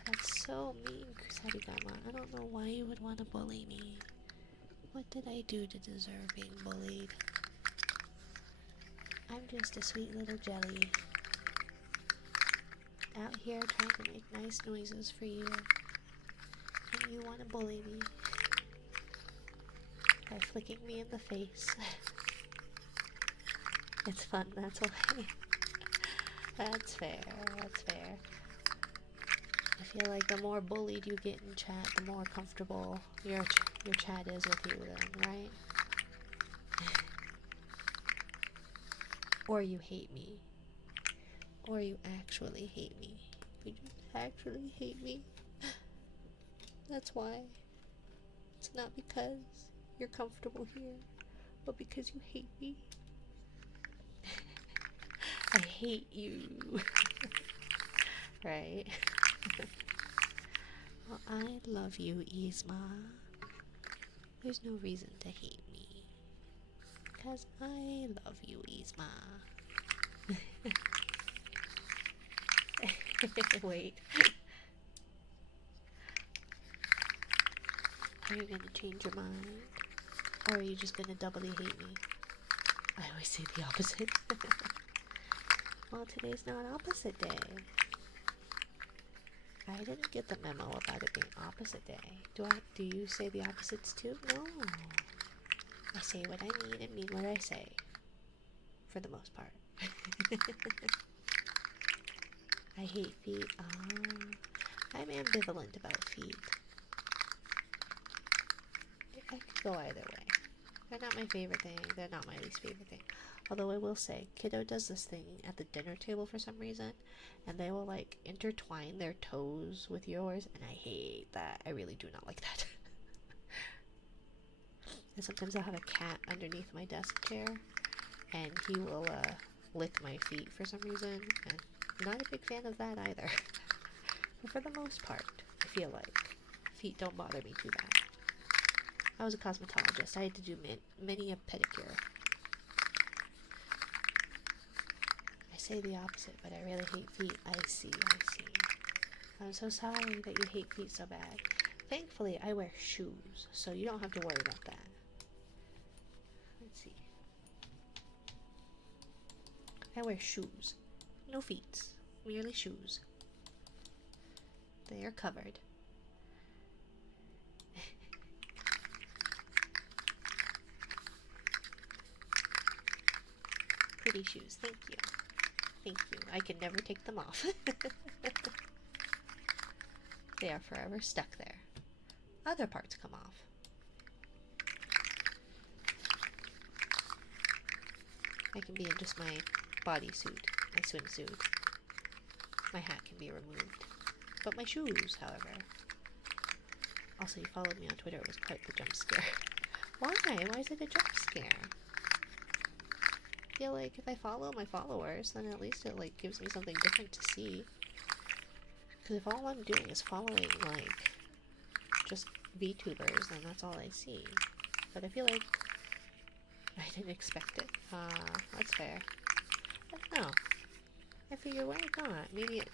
That's so mean, Sarigama. I don't know why you would want to bully me. What did I do to deserve being bullied? I'm just a sweet little jelly. Out here trying to make nice noises for you. And you want to bully me. By flicking me in the face. It's fun, that's why. That's fair, that's fair. I feel like the more bullied you get in chat, the more comfortable your chat is with you then, right? Or you hate me. Or you actually hate me. You just actually hate me. That's why. It's not because you're comfortable here, but because you hate me. I hate you. Right? Well, I love you, Yzma. There's no reason to hate me. Because I love you, Yzma. Wait. Are you gonna change your mind? Or are you just gonna doubly hate me? I always say the opposite. Well, today's not opposite day. I didn't get the memo about it being opposite day. Do you say the opposites too? No. I say what I mean and mean what I say. For the most part. I hate feet. I'm ambivalent about feet. I could go either way. They're not my favorite thing. They're not my least favorite thing. Although I will say, Kiddo does this thing at the dinner table for some reason, and they will like intertwine their toes with yours, and I hate that. I really do not like that. And sometimes I'll have a cat underneath my desk chair, and he will lick my feet for some reason, and not a big fan of that either. But for the most part, I feel like feet don't bother me too bad. I was a cosmetologist. I had to do many a pedicure. I say the opposite, but I really hate feet. I see. I'm so sorry that you hate feet so bad. Thankfully, I wear shoes, so you don't have to worry about that. Let's see. I wear shoes. No feet. Merely shoes. They are covered. Pretty shoes. Thank you. Thank you. I can never take them off. They are forever stuck there. Other parts come off. I can be in just my bodysuit, my swimsuit. My hat can be removed. But my shoes, however. Also, you followed me on Twitter. It was quite the jump scare. Why? Why is it a jump scare? I feel like if I follow my followers, then at least it like gives me something different to see. Because if all I'm doing is following like just VTubers, then that's all I see. But I feel like I didn't expect it. That's fair. I don't know. I figure why not? Maybe it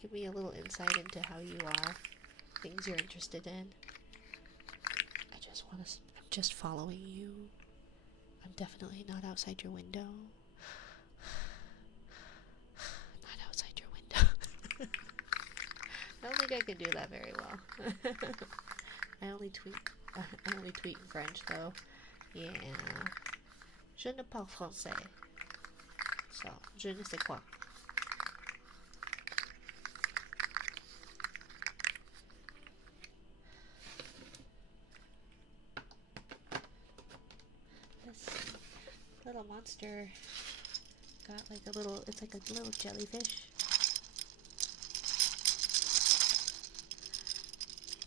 give me a little insight into how you are, things you're interested in. I'm just following you. I'm definitely not outside your window. Not outside your window. I don't think I can do that very well. I only tweet in French though. Yeah. Je ne parle français. So, je ne sais quoi. This little monster got like a little, it's like a little jellyfish.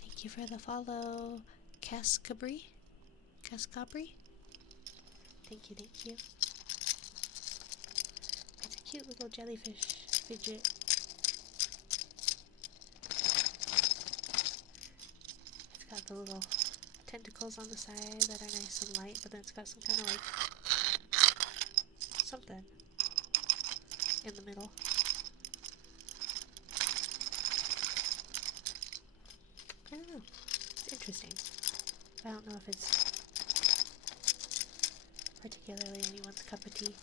Thank you for the follow, Cascabri. Thank you. It's a cute little jellyfish fidget. It's got the little tentacles on the side that are nice and light, but then it's got some kind of like something in the middle. I don't know. It's interesting. I don't know if it's particularly anyone's cup of tea.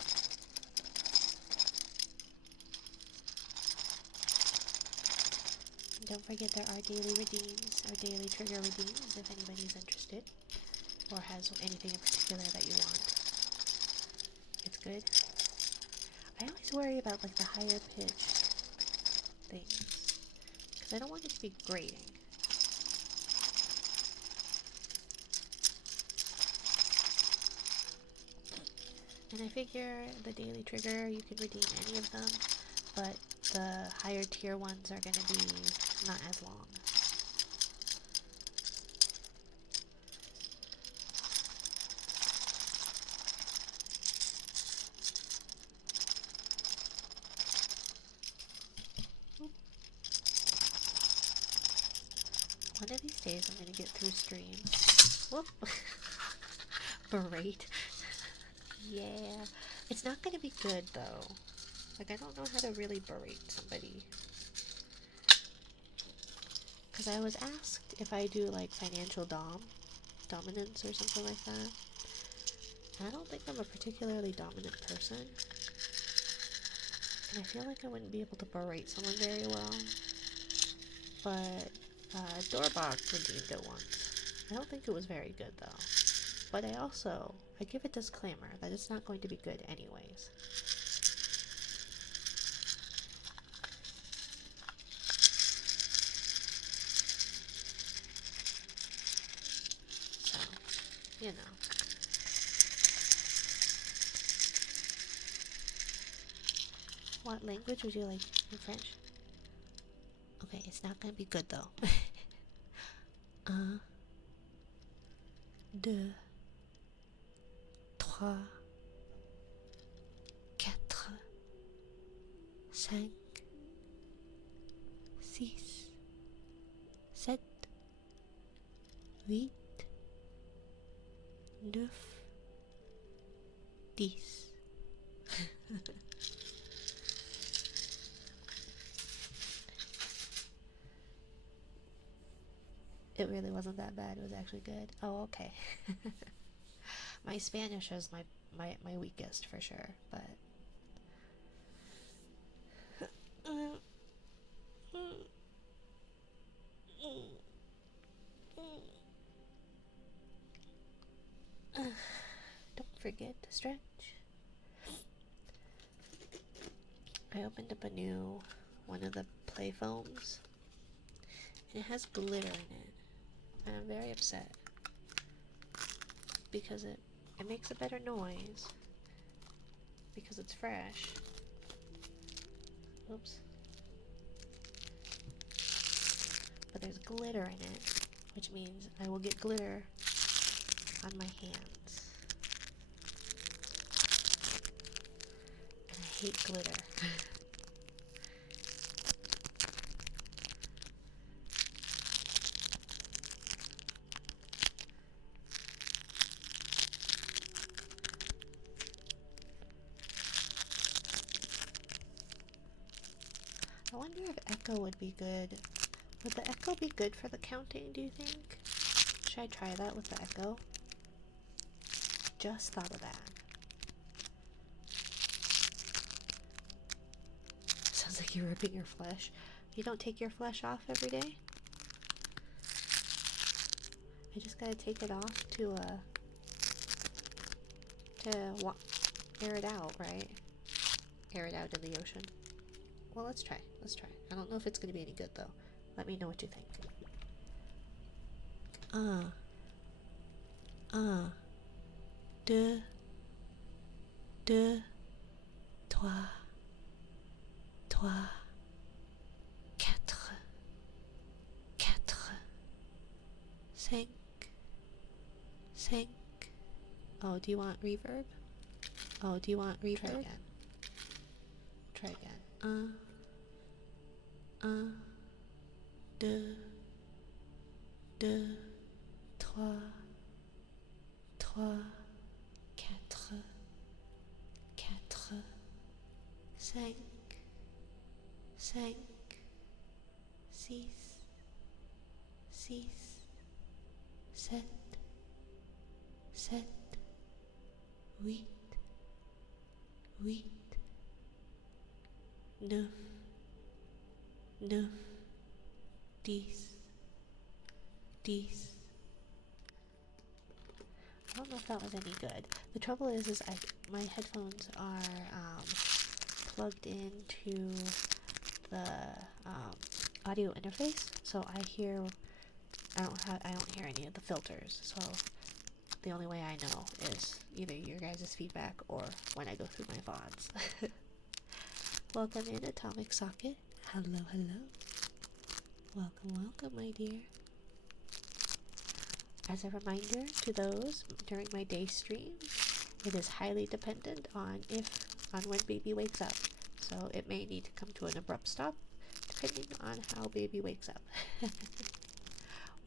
And don't forget there are daily redeems, or daily trigger redeems if anybody's interested, or has anything in particular that you want. It's good. I always worry about like the higher pitched things, because I don't want it to be grating. And I figure the daily trigger, you can redeem any of them, but the higher tier ones are going to be not as long. One of these days I'm going to get through streams. Whoop! Berate. Yeah. It's not going to be good though. Like, I don't know how to really berate somebody. Because I was asked if I do like financial dominance or something like that. And I don't think I'm a particularly dominant person. And I feel like I wouldn't be able to berate someone very well. But Dorbox redeemed it once. I don't think it was very good though. But I give a disclaimer that it's not going to be good anyways. So, you know. What language would you like in French? Okay, it's not gonna be good though. 1, 2, 3, 5, 6, 7, 8, 9, 10. It really wasn't that bad. It was actually good. Oh, okay. My Spanish is my weakest for sure, but don't forget to stretch. I opened up a new one of the play foams. It has glitter in it, and I'm very upset because it makes a better noise because it's fresh. Oops. But there's glitter in it, which means I will get glitter on my hands. And I hate glitter. I wonder if Echo would be good. Would the Echo be good for the counting, do you think? Should I try that with the Echo? Just thought of that. Sounds like you're ripping your flesh. You don't take your flesh off every day? I just gotta take it off to air it out, right? Air it out in the ocean. Well, let's try. Let's try. I don't know if it's gonna be any good though. Let me know what you think. 1, 2, 2, 3, 3, 4, 5, 5. Oh, do you want reverb? Oh, do you want reverb? Try again. Try again. 1, 2, 2, 3, 3, 4, 4, 5, 5, 6, 6, 7, 7, 8, 8, 9, 9, 10, 10. I don't know if that was any good. The trouble is my headphones are plugged into the audio interface, so I don't hear any of the filters. So the only way I know is either your guys' feedback or when I go through my VODs. Welcome in, Atomic Socket. Hello, hello. Welcome, my dear. As a reminder to those during my day stream, it is highly dependent on when baby wakes up. So it may need to come to an abrupt stop depending on how baby wakes up.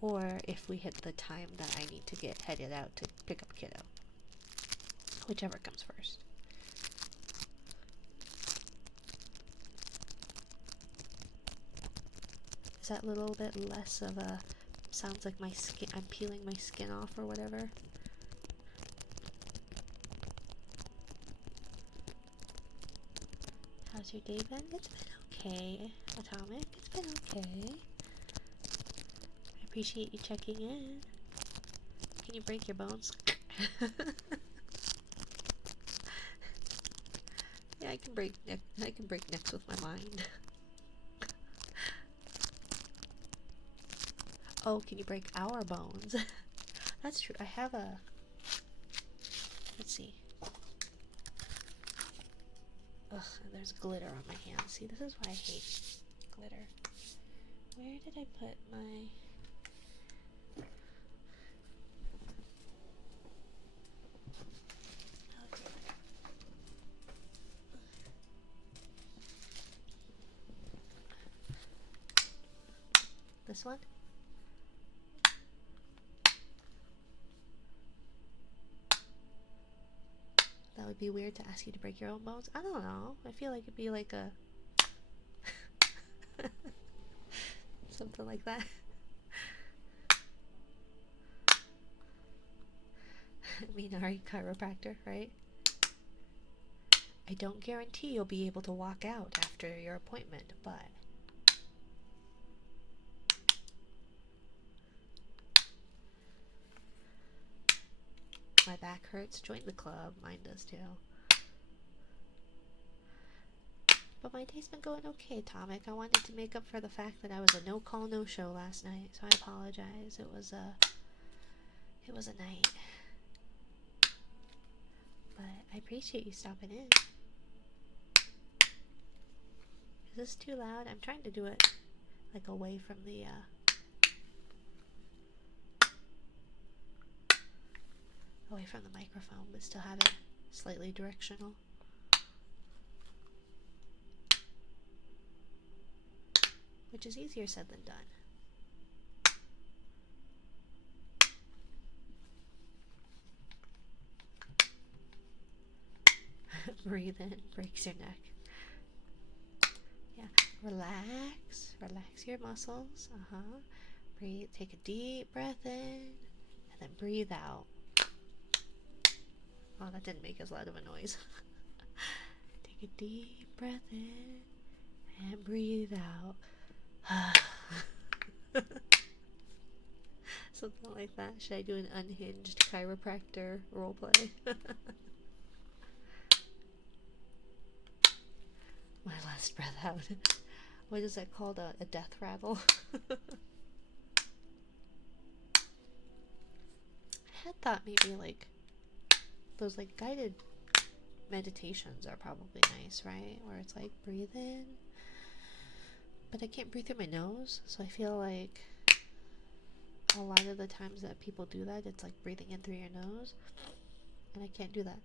Or if we hit the time that I need to get headed out to pick up kiddo. Whichever comes first. Is that a little bit less of a... Sounds like my skin... I'm peeling my skin off or whatever? How's your day been? It's been okay, Atomic. It's been okay. I appreciate you checking in. Can you break your bones? Yeah, I can break necks with my mind. Oh, can you break our bones? That's true. I have a... Let's see. Ugh, there's glitter on my hands. See, this is why I hate glitter. Where did I put my... this one? That would be weird to ask you to break your own bones. I don't know. I feel like it'd be like a something like that. Minari chiropractor, right? I don't guarantee you'll be able to walk out after your appointment, but my back hurts. Join the club. Mine does too. But my day's been going okay, Atomic. I wanted to make up for the fact that I was a no-call, no-show last night, so I apologize. It was a night. But I appreciate you stopping in. Is this too loud? I'm trying to do it like away from the microphone, but still have it slightly directional. Which is easier said than done. Breathe in, breaks your neck. Yeah, relax your muscles. Breathe, take a deep breath in, and then breathe out. Oh, that didn't make as loud of a noise. Take a deep breath in and breathe out. Something like that. Should I do an unhinged chiropractor roleplay? My last breath out. What is that called? A death rattle? I had thought maybe like those like guided meditations are probably nice, right? Where it's like breathe in, but I can't breathe through my nose, so I feel like a lot of the times that people do that, it's like breathing in through your nose, and I can't do that.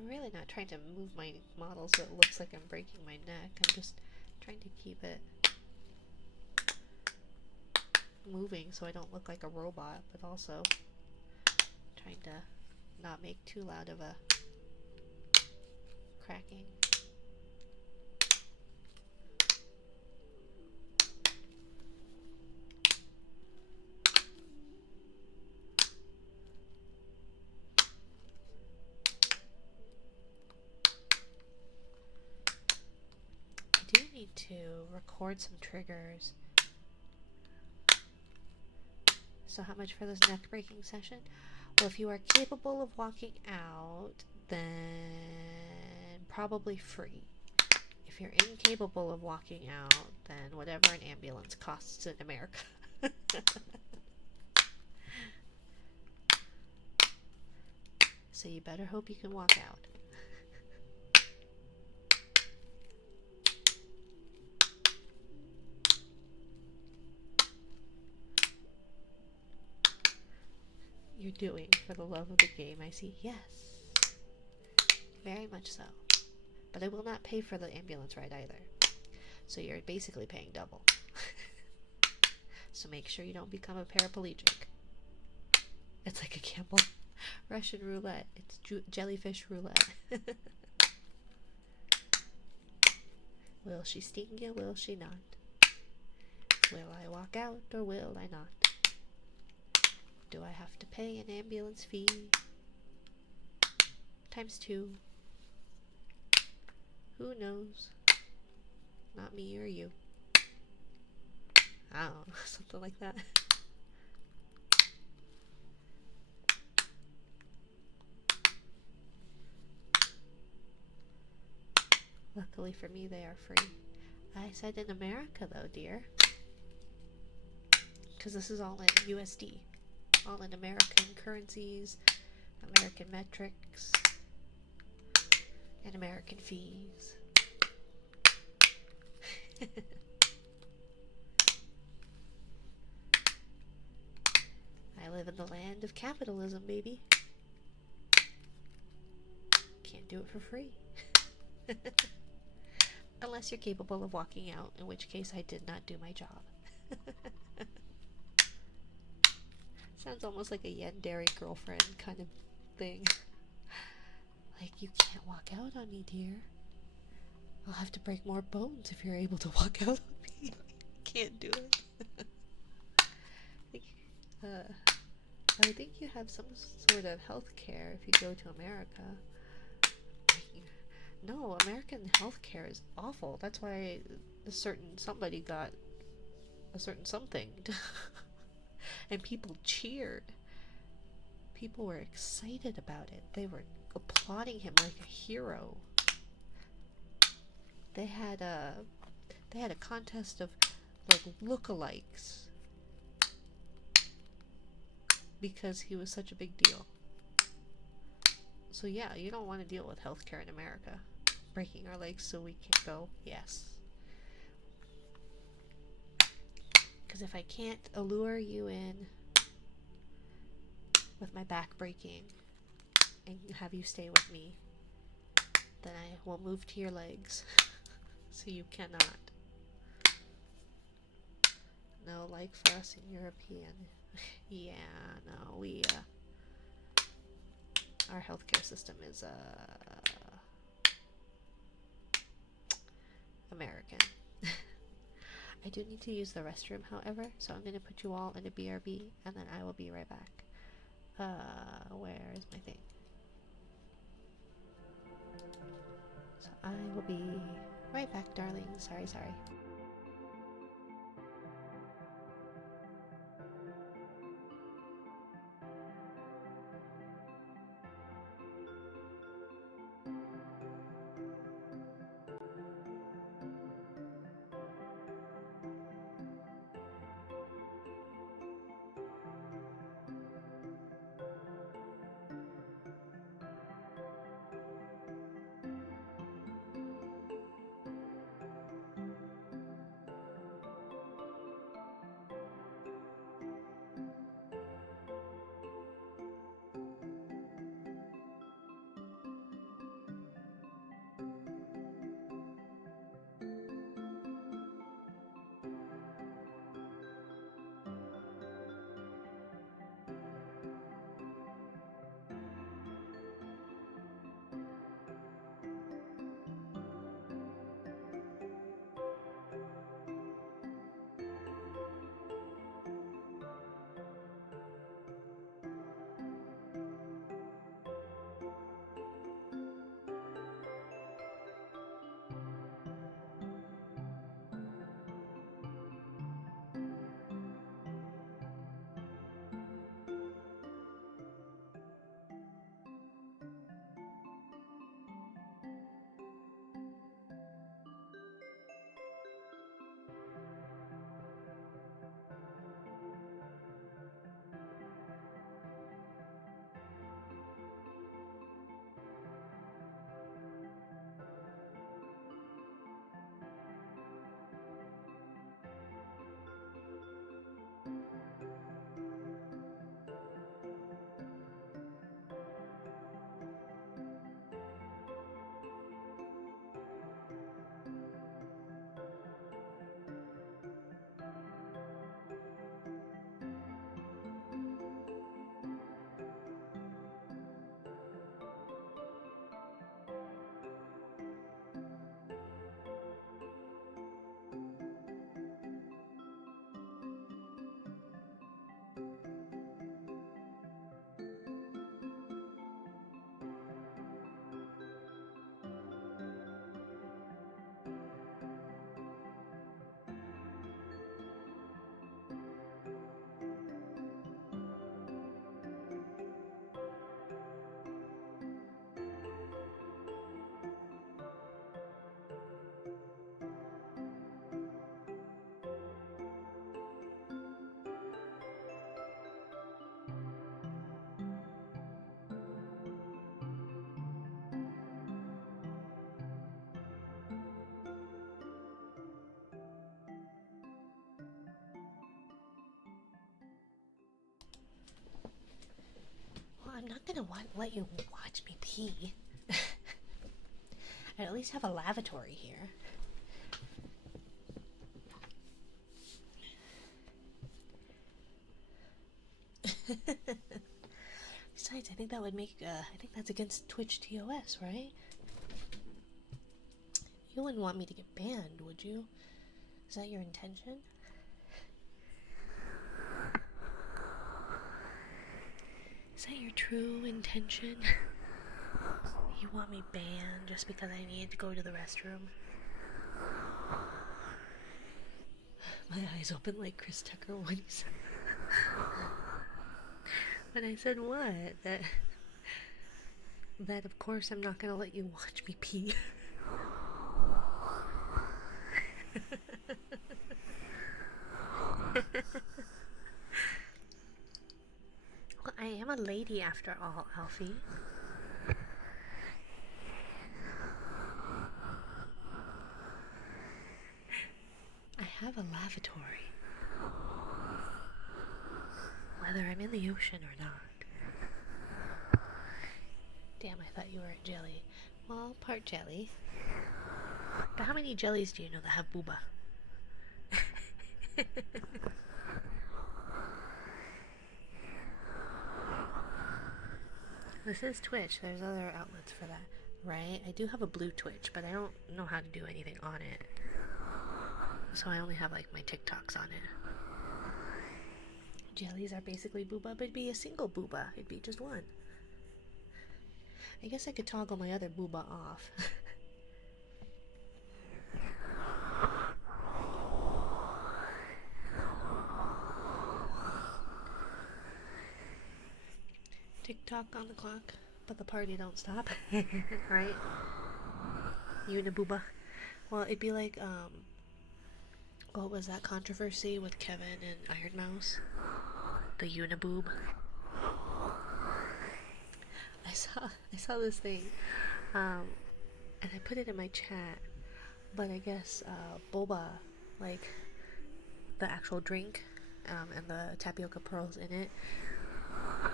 I'm really not trying to move my model so it looks like I'm breaking my neck. I'm just trying to keep it moving so I don't look like a robot, but also trying to not make too loud of a cracking. I do need to record some triggers. So how much for this neck breaking session? Well, if you are capable of walking out, then probably free. If you're incapable of walking out, then whatever an ambulance costs in America. So you better hope you can walk out. You're doing for the love of the game, I see. Yes. Very much so. But I will not pay for the ambulance ride either. So you're basically paying double. So make sure you don't become a paraplegic. It's like a gamble. Russian roulette. It's jellyfish roulette. Will she sting you? Will she not? Will I walk out or will I not? Do I have to pay an ambulance fee? ×2. Who knows? Not me or you. I don't know, something like that. Luckily for me, they are free. I said in America, though, dear. Because this is all in USD. All in American currencies, American metrics, and American fees. I live in the land of capitalism, baby. Can't do it for free. Unless you're capable of walking out, in which case I did not do my job. Sounds almost like a yandere girlfriend kind of thing. Like, you can't walk out on me, dear. I'll have to break more bones if you're able to walk out on me. Can't do it. I would think you have some sort of health care if you go to America. No, American healthcare is awful. That's why a certain somebody got a certain something. And people cheered. People were excited about it. They were applauding him like a hero. They had a contest of like lookalikes because he was such a big deal. So yeah, you don't want to deal with healthcare in America. Breaking our legs so we can go, yes. Because if I can't allure you in with my back breaking and have you stay with me, then I will move to your legs. So you cannot. No, like for us in European. Yeah, no, we, our healthcare system is, American. I do need to use the restroom, however, so I'm gonna put you all in a BRB, and then I will be right back. Where is my thing? So I will be right back, darling. Sorry. gonna let you watch me pee. I at least have a lavatory here. Besides, I think that would make, I think that's against Twitch TOS, right? You wouldn't want me to get banned, would you? Is that your intention? Is that your true intention? You want me banned just because I need to go to the restroom? My eyes open like Chris Tucker when he said when I said what? That of course I'm not gonna let you watch me pee. Well, I am a lady after all, Alfie. I have a lavatory. Whether I'm in the ocean or not. Damn, I thought you were a jelly. Well, part jelly. But how many jellies do you know that have booba? This is Twitch. There's other outlets for that, right? I do have a blue Twitch, but I don't know how to do anything on it. So I only have like my TikToks on it. Jellies are basically booba, but it'd be a single booba. It'd be just one. I guess I could toggle my other booba off. TikTok on the clock, but the party don't stop. Right? Unibooba. Well, it'd be like, what was that controversy with Kevin and Iron Mouse? The Uniboob. I saw this thing, and I put it in my chat, but I guess, boba, like, the actual drink, and the tapioca pearls in it,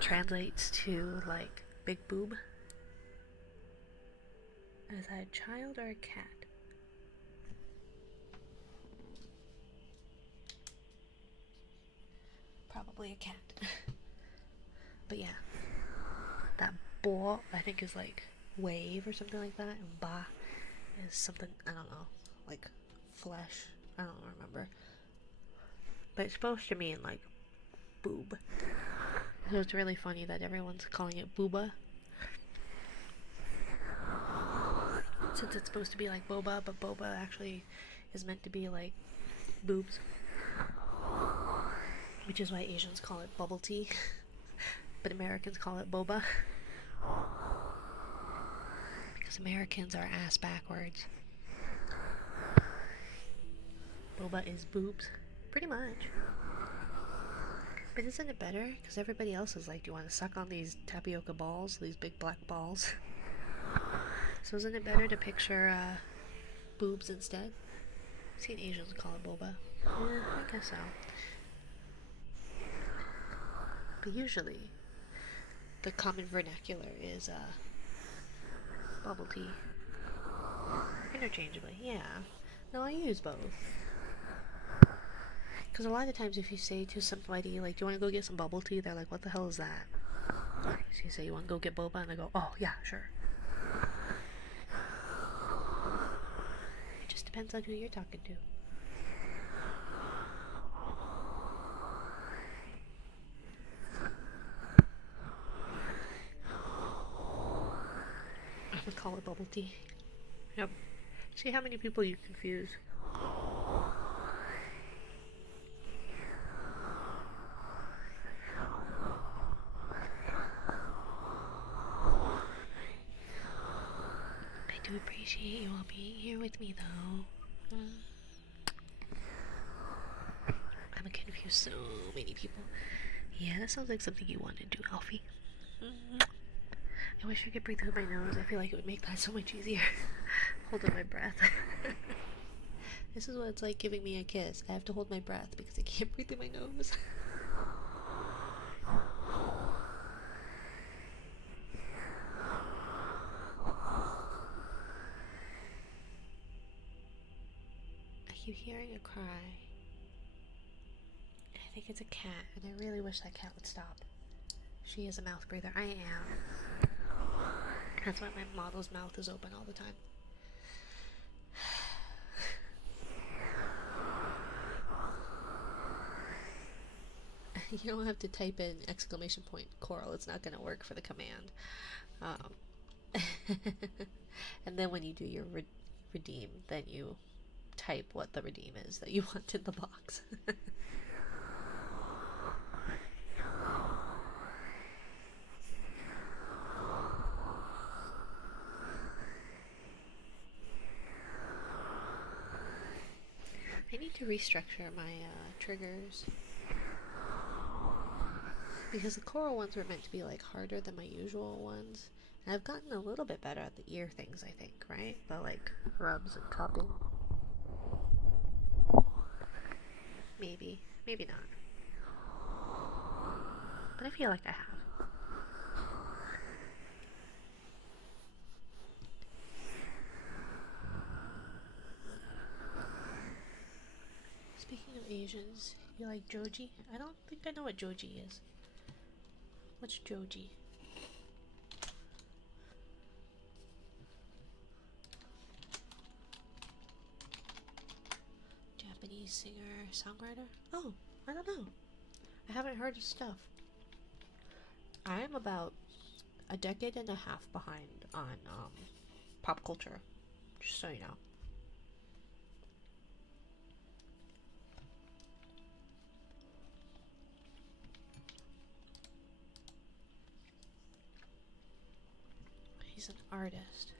translates to, like, big boob. Is that a child or a cat? Probably a cat. But yeah, that bo I think is like wave or something like that, and ba is something, I don't know, like flesh. I don't remember. But it's supposed to mean like boob. So it's really funny that everyone's calling it booba. Since it's supposed to be like boba, but boba actually is meant to be like boobs. Which is why Asians call it bubble tea, but Americans call it boba. Because Americans are ass backwards. Boba is boobs, pretty much. But isn't it better? Because everybody else is like, do you want to suck on these tapioca balls, these big black balls? So isn't it better to picture boobs instead? I've seen Asians call it boba. Yeah, I guess so. But usually, the common vernacular is bubble tea. Interchangeably, yeah. No, I use both. Because a lot of times if you say to somebody, like, do you want to go get some bubble tea? They're like, what the hell is that? So you say, you want to go get boba? And they go, oh, yeah, sure. It just depends on who you're talking to. I'm gonna call it bubble tea. Yep. See how many people you confuse. I do appreciate you all being here with me, though. I'm gonna confuse so many people. Yeah, that sounds like something you want to do, Alfie. I wish I could breathe through my nose. I feel like it would make that so much easier. Holding my breath. This is what it's like giving me a kiss. I have to hold my breath because I can't breathe through my nose. keep hearing a cry. I think it's a cat, and I really wish that cat would stop. She is a mouth breather. I am. That's why my model's mouth is open all the time. You don't have to type in exclamation point coral. It's not going to work for the command. And then when you do your redeem, then you type what the redeem is that you want in the box. I need to restructure my triggers, because the coral ones were meant to be like harder than my usual ones. And I've gotten a little bit better at the ear things, I think, right? The like rubs and cupping. Maybe, maybe not. But I feel like I have. Speaking of Asians, you like Joji? I don't think I know what Joji is. What's Joji? Japanese singer, songwriter? Oh, I don't know. I haven't heard his stuff. I am about a decade and a half behind on pop culture, just so you know. He's an artist.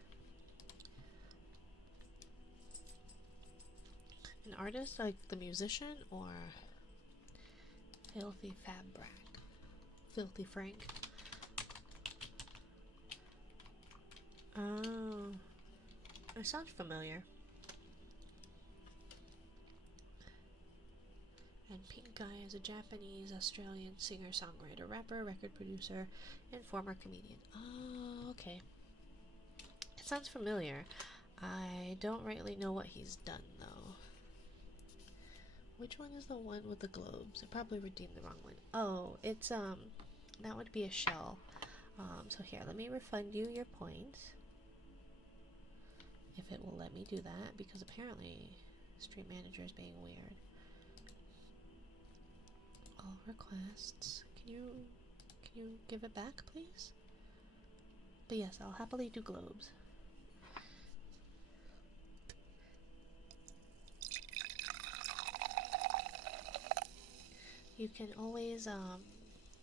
An artist like the musician, or Filthy Fabric? Filthy Frank? Oh, that sounds familiar. And Pink Guy is a Japanese Australian singer, songwriter, rapper, record producer, and former comedian. Oh, okay. It sounds familiar. I don't really know what he's done though. Which one is the one with the globes? I probably redeemed the wrong one. Oh, it's that would be a shell. So here, let me refund you your points. If it will let me do that, because apparently Stream Manager is being weird. All requests. Can you give it back, please? But yes, I'll happily do globes. You can always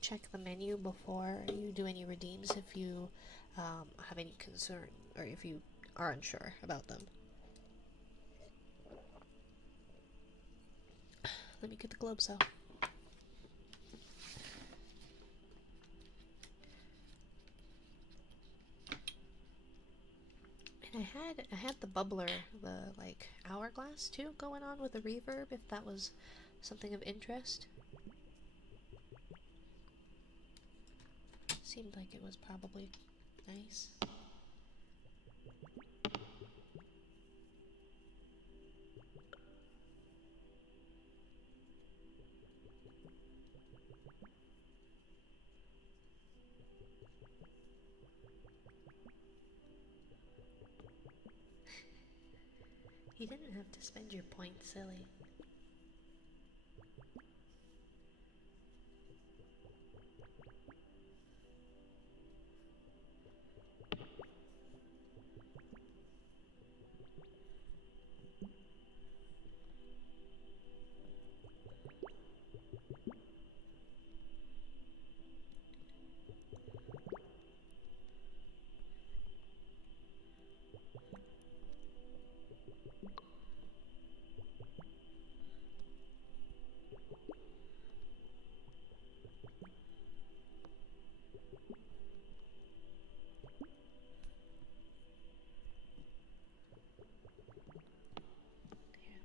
check the menu before you do any redeems if you have any concern, or if you are unsure about them. Let me get the globes out. And I had the bubbler, the like hourglass too, going on with the reverb, if that was something of interest. Seemed like it was probably nice. You didn't have to spend your points, silly.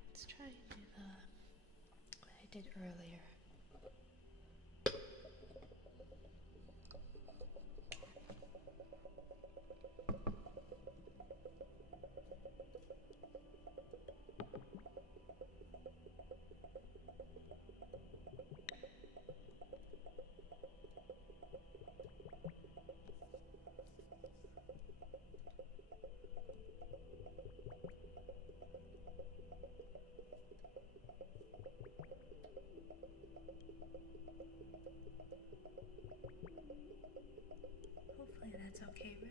Let's try and do what I did earlier. It's okay, Red.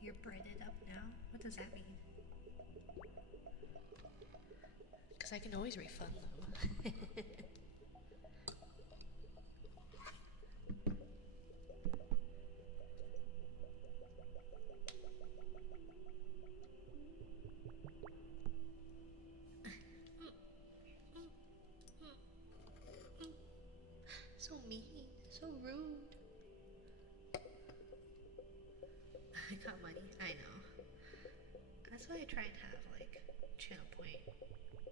You're breaded up now? What does that mean? Because I can always refund them. So mean, so rude. I got money, I know. That's why I try and have like channel point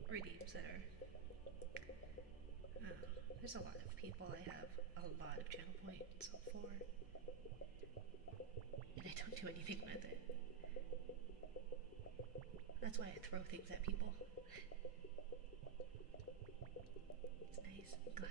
redeems that are, I don't know, there's a lot of people I have a lot of channel points for, and I don't do anything with it. That's why I throw things at people. It's nice, I'm glad.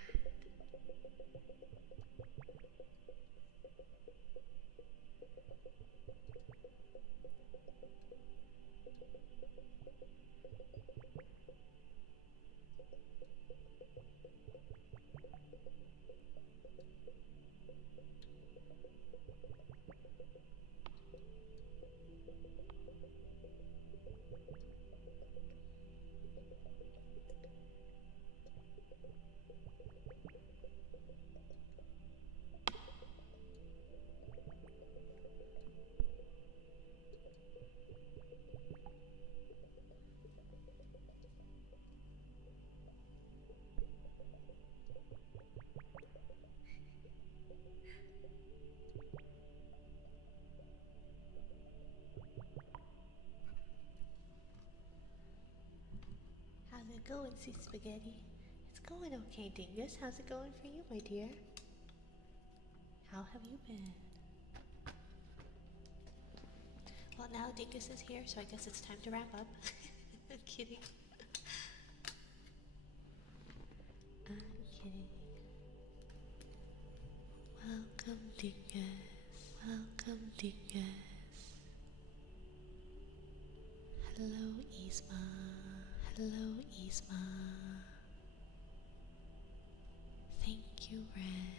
How's it going, Sea Spaghetti? It's going okay, Dingus. How's it going for you, my dear? How have you been? Well, now Dingus is here, so I guess it's time to wrap up. I'm kidding. I'm kidding. Welcome, Dingus. Welcome, Dingus. Hello, Isma. Hello, Isma. Thank you, Ren.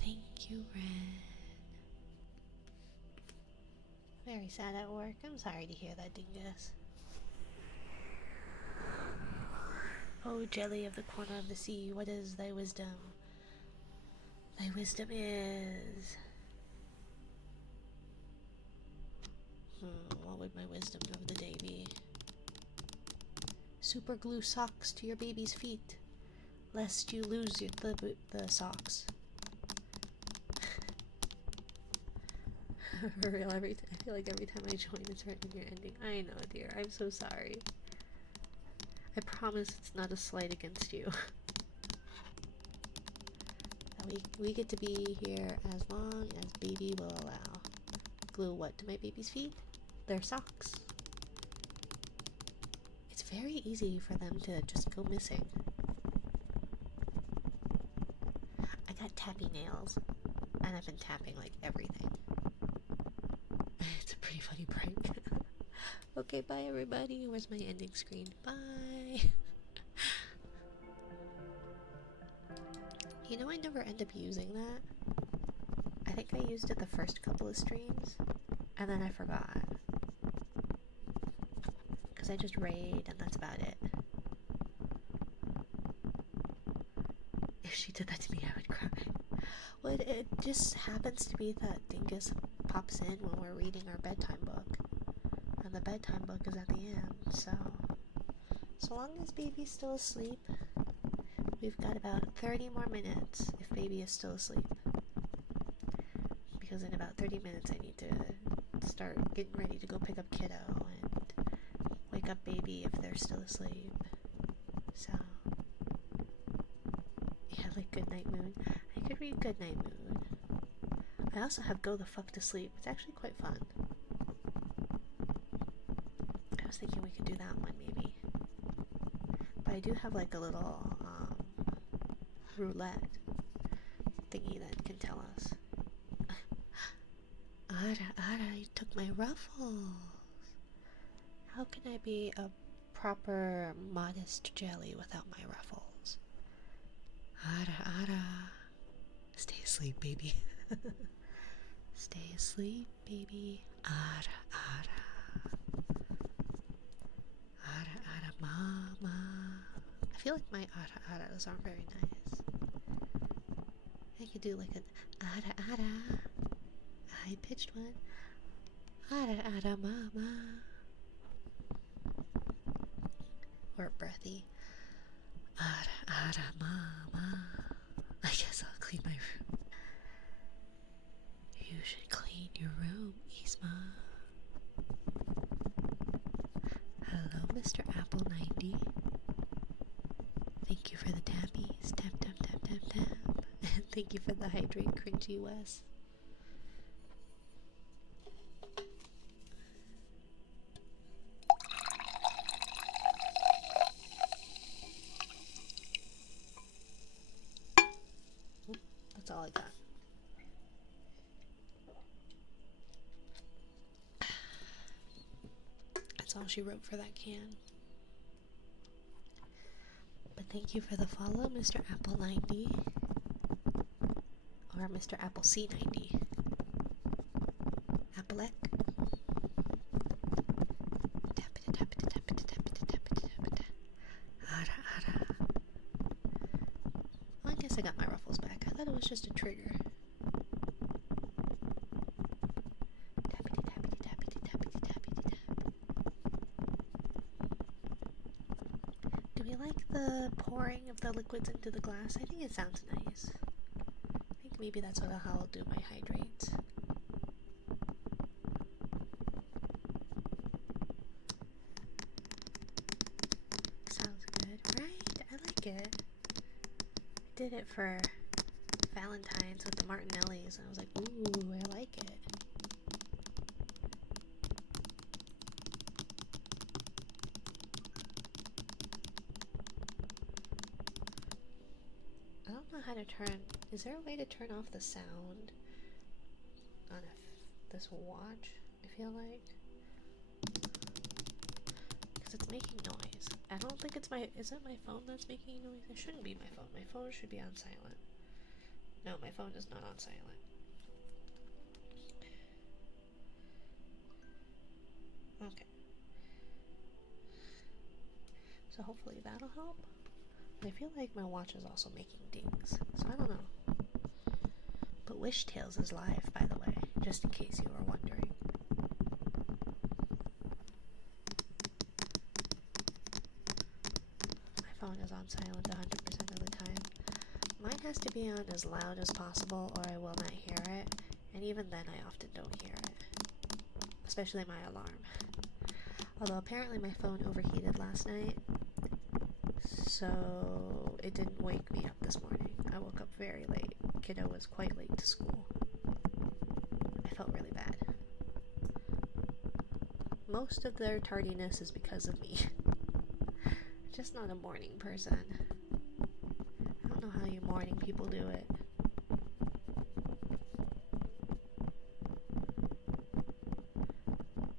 Thank you, Ren. Very sad at work. I'm sorry to hear that, Dingus. Oh, Jelly of the corner of the sea, what is thy wisdom? Thy wisdom is... what would my wisdom of the day be? Super glue socks to your baby's feet, lest you lose the socks. For real, I feel like every time I join it's written your ending. I know, dear. I'm so sorry. I promise it's not a slight against you. we get to be here as long as baby will allow. Glue what to my baby's feet? Their socks. It's very easy for them to just go missing. I got tappy nails, and I've been tapping like everything. It's a pretty funny prank. Okay, bye everybody. Where's my ending screen? Bye. You know, I never end up using that. I think I used it the first couple of streams, and then I forgot. Because I just raid, and that's about it. If she did that to me, I would cry. Well, it just happens to be that Dingus pops in when we're reading our bedtime book. And the bedtime book is at the end, so long as baby's still asleep, we've got about 30 more minutes if baby is still asleep. Because in about 30 minutes I need to start getting ready to go pick up kiddo and wake up baby if they're still asleep. So, yeah, like Goodnight Moon. I could read Goodnight Moon. I also have Go the Fuck to Sleep. It's actually quite fun. I was thinking we could do that one maybe. But I do have like a little roulette thingy that can tell us. Ara, you took my ruffles. How can I be a proper, modest jelly without my ruffles? Ara. Stay asleep, baby. Stay asleep, baby. Ara. Ara, mama. I feel like my aras aren't very nice. I could do like an ara. I pitched one. Ara, mama. Or breathy. Ara, mama. I guess I'll clean my room. You should clean your room, Isma. Hello, Mr. Apple 90. Thank you for the tappies. Tap. And thank you for the hydrate, cringy Wes. That's all I got. That's all she wrote for that can. But thank you for the follow, Mr. Apple 90. Or Mr. Apple C90. Applek. Ara. Well, I guess I got my ruffles back. I thought it was just a trigger. Do we like the pouring of the liquids into the glass? I think it sounds nice. I think maybe that's how I'll do my hydrates. Sounds good, right? I like it. I did it for Valentine's with the Martinellis, and I was like, ooh, I like it. I don't know how to turn. Is there a way to turn off the sound on this watch? I feel like, because it's making noise. I don't think it's my. Is it my phone that's making noise? It shouldn't be my phone. My phone should be on silent. No, my phone is not on silent. Okay. So hopefully that'll help. I feel like my watch is also making dings, so I don't know. But Wish Tales is live, by the way, just in case you were wondering. My phone is on silent 100% of the time. Mine has to be on as loud as possible or I will not hear it, and even then I often don't hear it. Especially my alarm. Although apparently my phone overheated last night, so it didn't wake me up this morning. I woke up very late. Kiddo was quite late to school. I felt really bad. Most of their tardiness is because of me. I'm just not a morning person. I don't know how you morning people do it.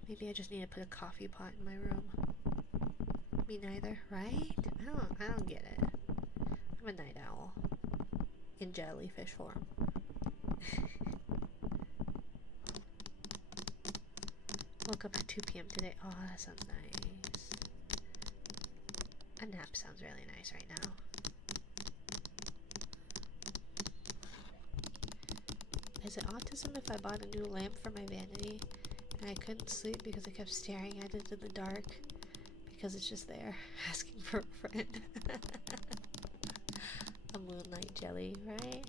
Maybe I just need to put a coffee pot in my room. Me neither, right? I don't get it. I'm a night owl. In jellyfish form. Woke up at 2 p.m. today. Oh, that sounds nice. A nap sounds really nice right now. Is it autism if I bought a new lamp for my vanity and I couldn't sleep because I kept staring at it in the dark? Because it's just there, asking for a friend. A moonlight jelly, right?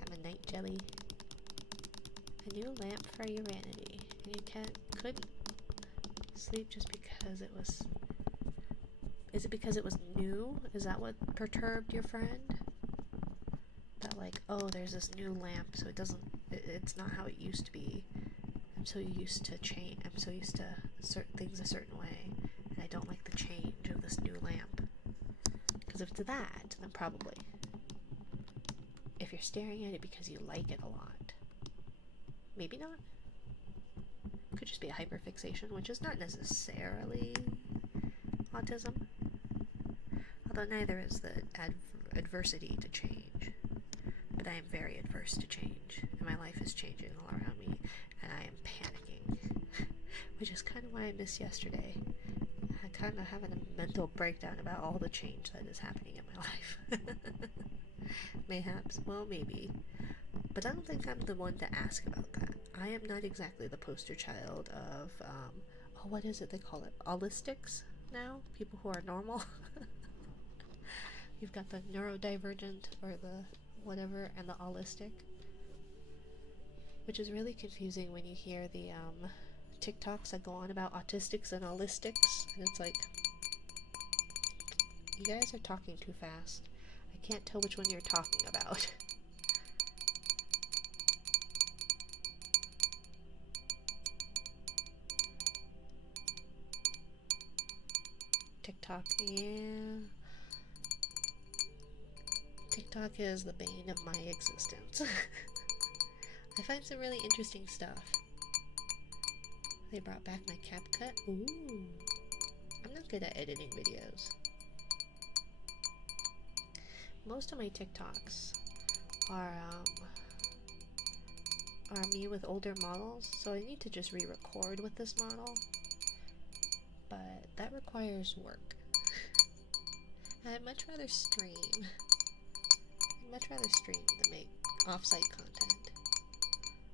I'm a night jelly. A new lamp for your vanity. And you couldn't sleep just because it was... Is it because it was new? Is that what perturbed your friend? That like, oh, there's this new lamp, so it's not how it used to be. I'm so used to certain things a certain way, and I don't like the change of this new lamp. because if it's that, then probably. If you're staring at it because you like it a lot, maybe not. Could just be a hyperfixation, which is not necessarily autism. Although neither is the adversity to change. But I am very adverse to change, and my life is changing all around me, and I am panicking. Which is kind of why I missed yesterday. I kind of having a mental breakdown about all the change that is happening in my life. Mayhaps, well, maybe. But I don't think I'm the one to ask about that. I am not exactly the poster child of, what is it they call it? Allistics now? People who are normal? You've got the neurodivergent, or the whatever, and the allistic. Which is really confusing when you hear the, TikToks that go on about autistics and allistics, and it's like, you guys are talking too fast. I can't tell which one you're talking about. TikTok, yeah. TikTok is the bane of my existence. I find some really interesting stuff. They brought back my CapCut. Ooh. I'm not good at editing videos. Most of my TikToks are me with older models, so I need to just re-record with this model. But that requires work. I'd much rather stream. I'd much rather stream than make off-site content.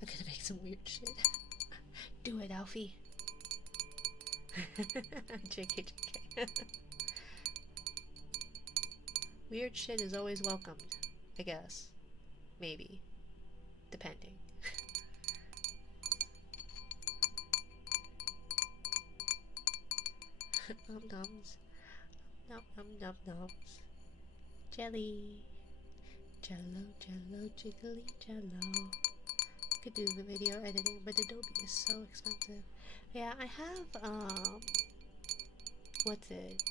I'm gonna make some weird shit. Do it, Alfie. JK, JK. Weird shit is always welcomed, I guess. Maybe. Depending. Num-nums. Num-num-num-nums. Jelly. Jello, jello, jiggly jello. Could do the video editing, but Adobe is so expensive. Yeah, I have, what's it?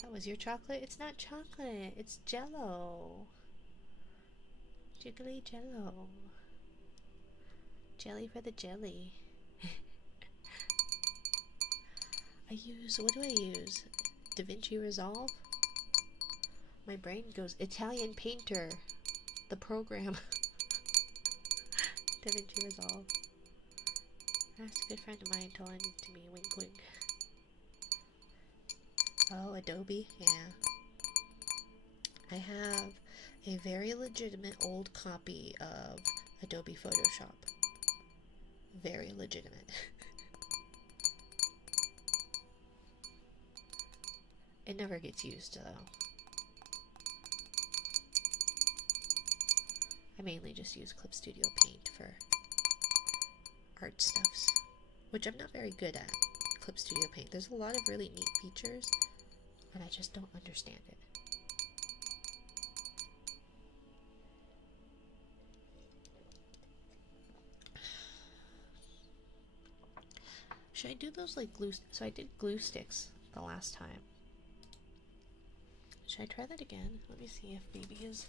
That was your chocolate? It's not chocolate, it's Jello. Jiggly jello. Jelly for the jelly. What do I use? DaVinci Resolve? My brain goes Italian Painter, the program. DaVinci Resolve. That's a good friend of mine told it to me, wink wink. Oh, Adobe, yeah. I have a very legitimate old copy of Adobe Photoshop. Very legitimate. It never gets used though. I mainly just use Clip Studio Paint for art stuffs, which I'm not very good at. Clip Studio Paint. There's a lot of really neat features, and I just don't understand it. Should I do those like glue? So I did glue sticks the last time. Should I try that again? Let me see if baby is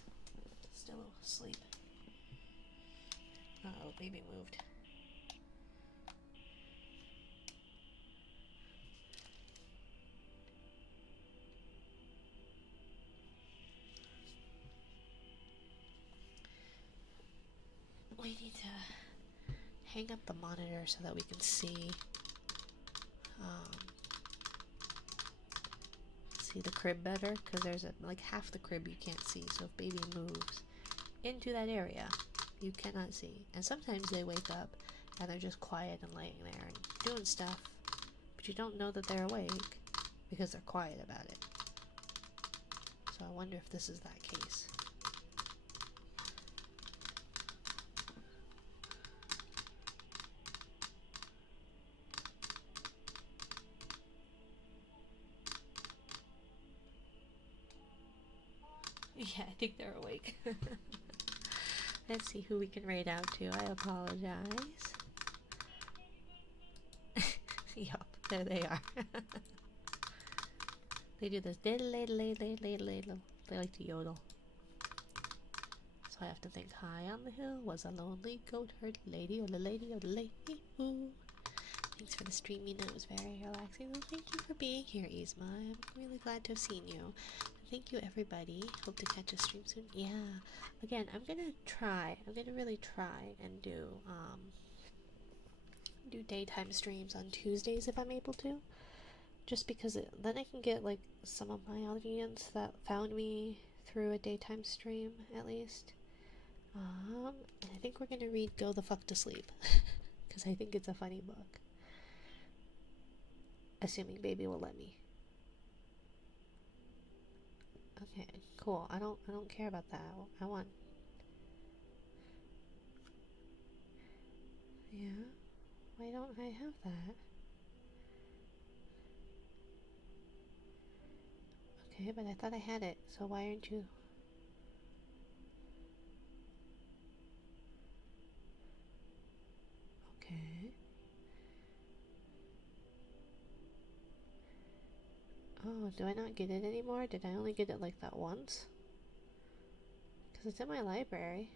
still asleep. Uh-oh, baby moved. We need to hang up the monitor so that we can see the crib better, because there's like half the crib you can't see, so if baby moves into that area you cannot see. And sometimes they wake up and they're just quiet and laying there and doing stuff, but you don't know that they're awake because they're quiet about it. So I wonder if this is that case. Yeah, I think they're awake. Let's see who we can raid out to. I apologize. Yup, there they are. They do this. They like to yodel. So I have to think. High on the hill was a lonely goat herd lady, or the lady, or the lady. Ooh. Thanks for the stream, Mina. It was very relaxing. Well, thank you for being here, Yzma. I'm really glad to have seen you. Thank you, everybody. Hope to catch a stream soon. Yeah. Again, I'm gonna try. I'm gonna really try and do daytime streams on Tuesdays if I'm able to. Just because then I can get like some of my audience that found me through a daytime stream at least. And I think we're gonna read Go the Fuck to Sleep because I think it's a funny book. Assuming baby will let me. Okay, cool. I don't care about that. I want. Yeah. Why don't I have that? Okay, but I thought I had it. So why aren't you? Okay. Oh, do I not get it anymore? Did I only get it like that once? Because it's in my library.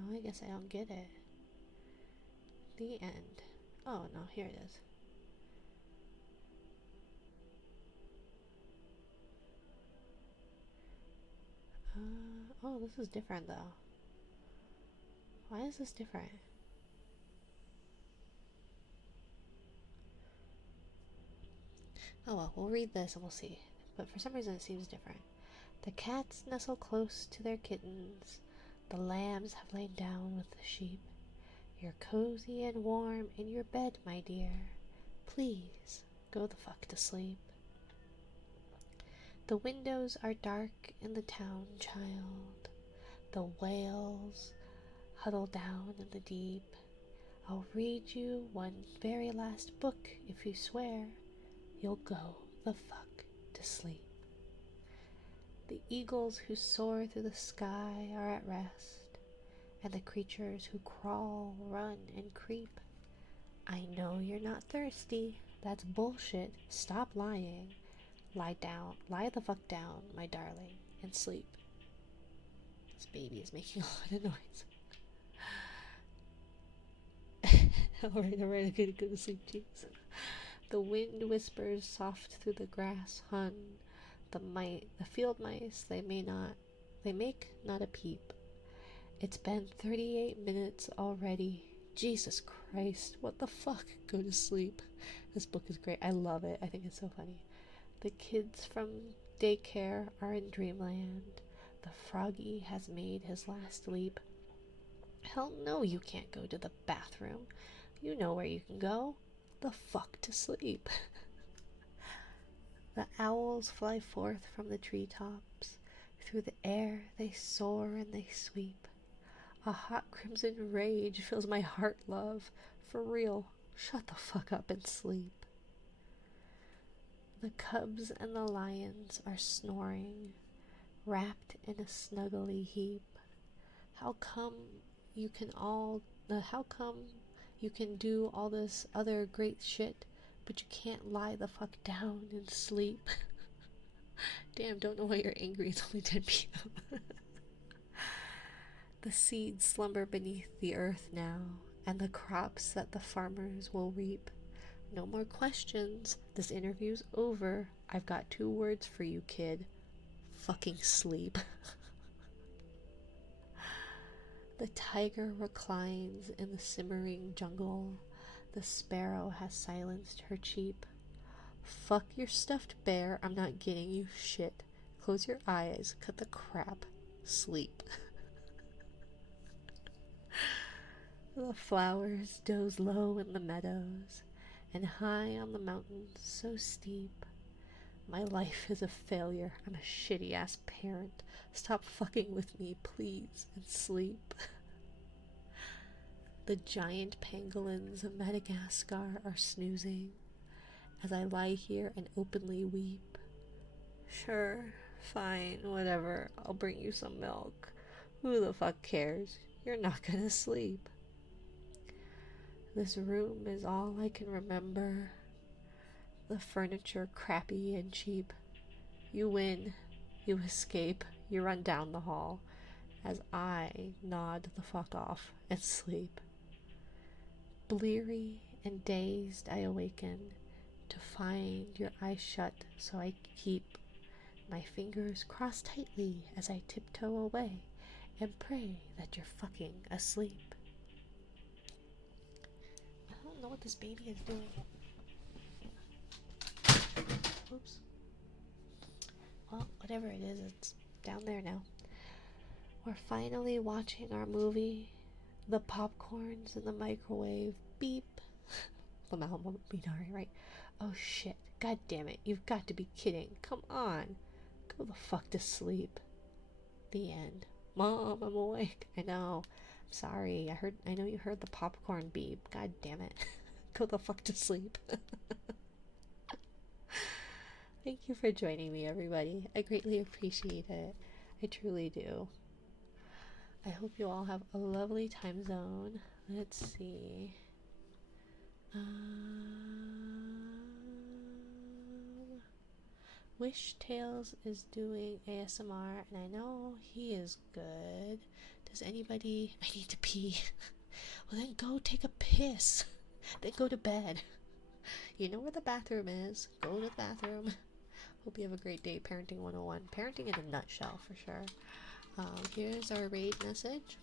Oh, I guess I don't get it. The end. Oh, no, here it is. Oh, this is different though. Why is this different? Oh well, we'll read this and we'll see. But for some reason it seems different. The cats nestle close to their kittens. The lambs have lain down with the sheep. You're cozy and warm in your bed, my dear. Please, go the fuck to sleep. The windows are dark in the town, child. The whales huddle down in the deep. I'll read you one very last book if you swear you'll go the fuck to sleep. The eagles who soar through the sky are at rest, and the creatures who crawl, run, and creep. I know you're not thirsty. That's bullshit. Stop lying. Lie down. Lie the fuck down, my darling, and sleep. This baby is making a lot of noise. Alright, I'm gonna go to sleep, jeez. The wind whispers soft through the grass, hun. The field mice, they make not a peep. It's been 38 minutes already. Jesus Christ, what the fuck? Go to sleep. This book is great. I love it. I think it's so funny. The kids from daycare are in dreamland. The froggy has made his last leap. Hell no, you can't go to the bathroom. You know where you can go. The fuck to sleep. The owls fly forth from the treetops. Through the air they soar and they sweep. A hot crimson rage fills my heart, love. For real, shut the fuck up and sleep. The cubs and the lions are snoring, wrapped in a snuggly heap. How come you can do all this other great shit, but you can't lie the fuck down and sleep? Damn, don't know why you're angry. It's only 10 p.m. The seeds slumber beneath the earth now, and the crops that the farmers will reap. No more questions. This interview's over. I've got 2 words for you, kid. Fucking sleep. The tiger reclines in the simmering jungle. The sparrow has silenced her cheep. Fuck your stuffed bear. I'm not getting you shit. Close your eyes. Cut the crap. Sleep. The flowers doze low in the meadows, and high on the mountains so steep. My life is a failure. I'm a shitty ass parent. Stop fucking with me, please, and sleep. The giant pangolins of Madagascar are snoozing, as I lie here and openly weep. Sure, fine, whatever. I'll bring you some milk. Who the fuck cares? You're not gonna sleep. This room is all I can remember. The furniture crappy and cheap. You win. You escape. You run down the hall as I nod the fuck off and sleep. Bleary and dazed, I awaken to find your eyes shut, so I keep my fingers crossed tightly as I tiptoe away and pray that you're fucking asleep. I don't know what this baby is doing. Oops. Well, whatever it is, it's down there now. We're finally watching our movie. The popcorn's in the microwave. Beep. Lamal Minari, right? Oh shit. God damn it. You've got to be kidding. Come on. Go the fuck to sleep. The end. Mom, I'm awake. I know. I'm sorry. I know you heard the popcorn beep. God damn it. Go the fuck to sleep. Thank you for joining me, everybody. I greatly appreciate it. I truly do. I hope you all have a lovely time zone. Let's see. Wish Tales is doing ASMR, and I know he is good. Does anybody... I need to pee. Well, then go take a piss. Then go to bed. You know where the bathroom is. Go to the bathroom. Hope you have a great day. Parenting 101. Parenting in a nutshell, for sure. Here's our raid message.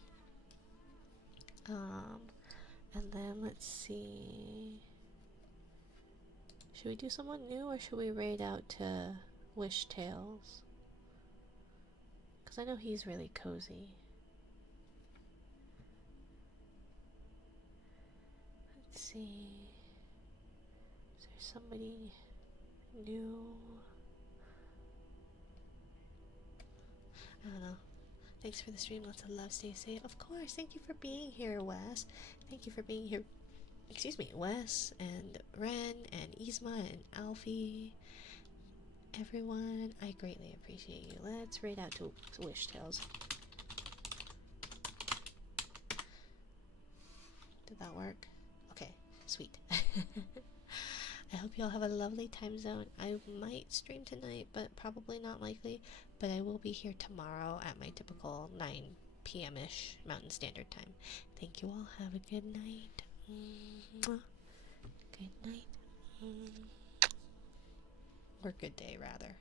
And then let's see. Should we do someone new, or should we raid out to Wish Tales? Because I know he's really cozy. Let's see. Is there somebody new? I don't know. Thanks for the stream. Lots of love. Stay safe. Of course. Thank you for being here, Wes. Thank you for being here. Excuse me, Wes and Ren and Yzma and Alfie. Everyone, I greatly appreciate you. Let's raid out to Wish Tales. Did that work? Okay, sweet. I hope you all have a lovely time zone. I might stream tonight, but probably not likely. But I will be here tomorrow at my typical 9 p.m.-ish Mountain Standard Time. Thank you all. Have a good night. Good night. Or good day, rather.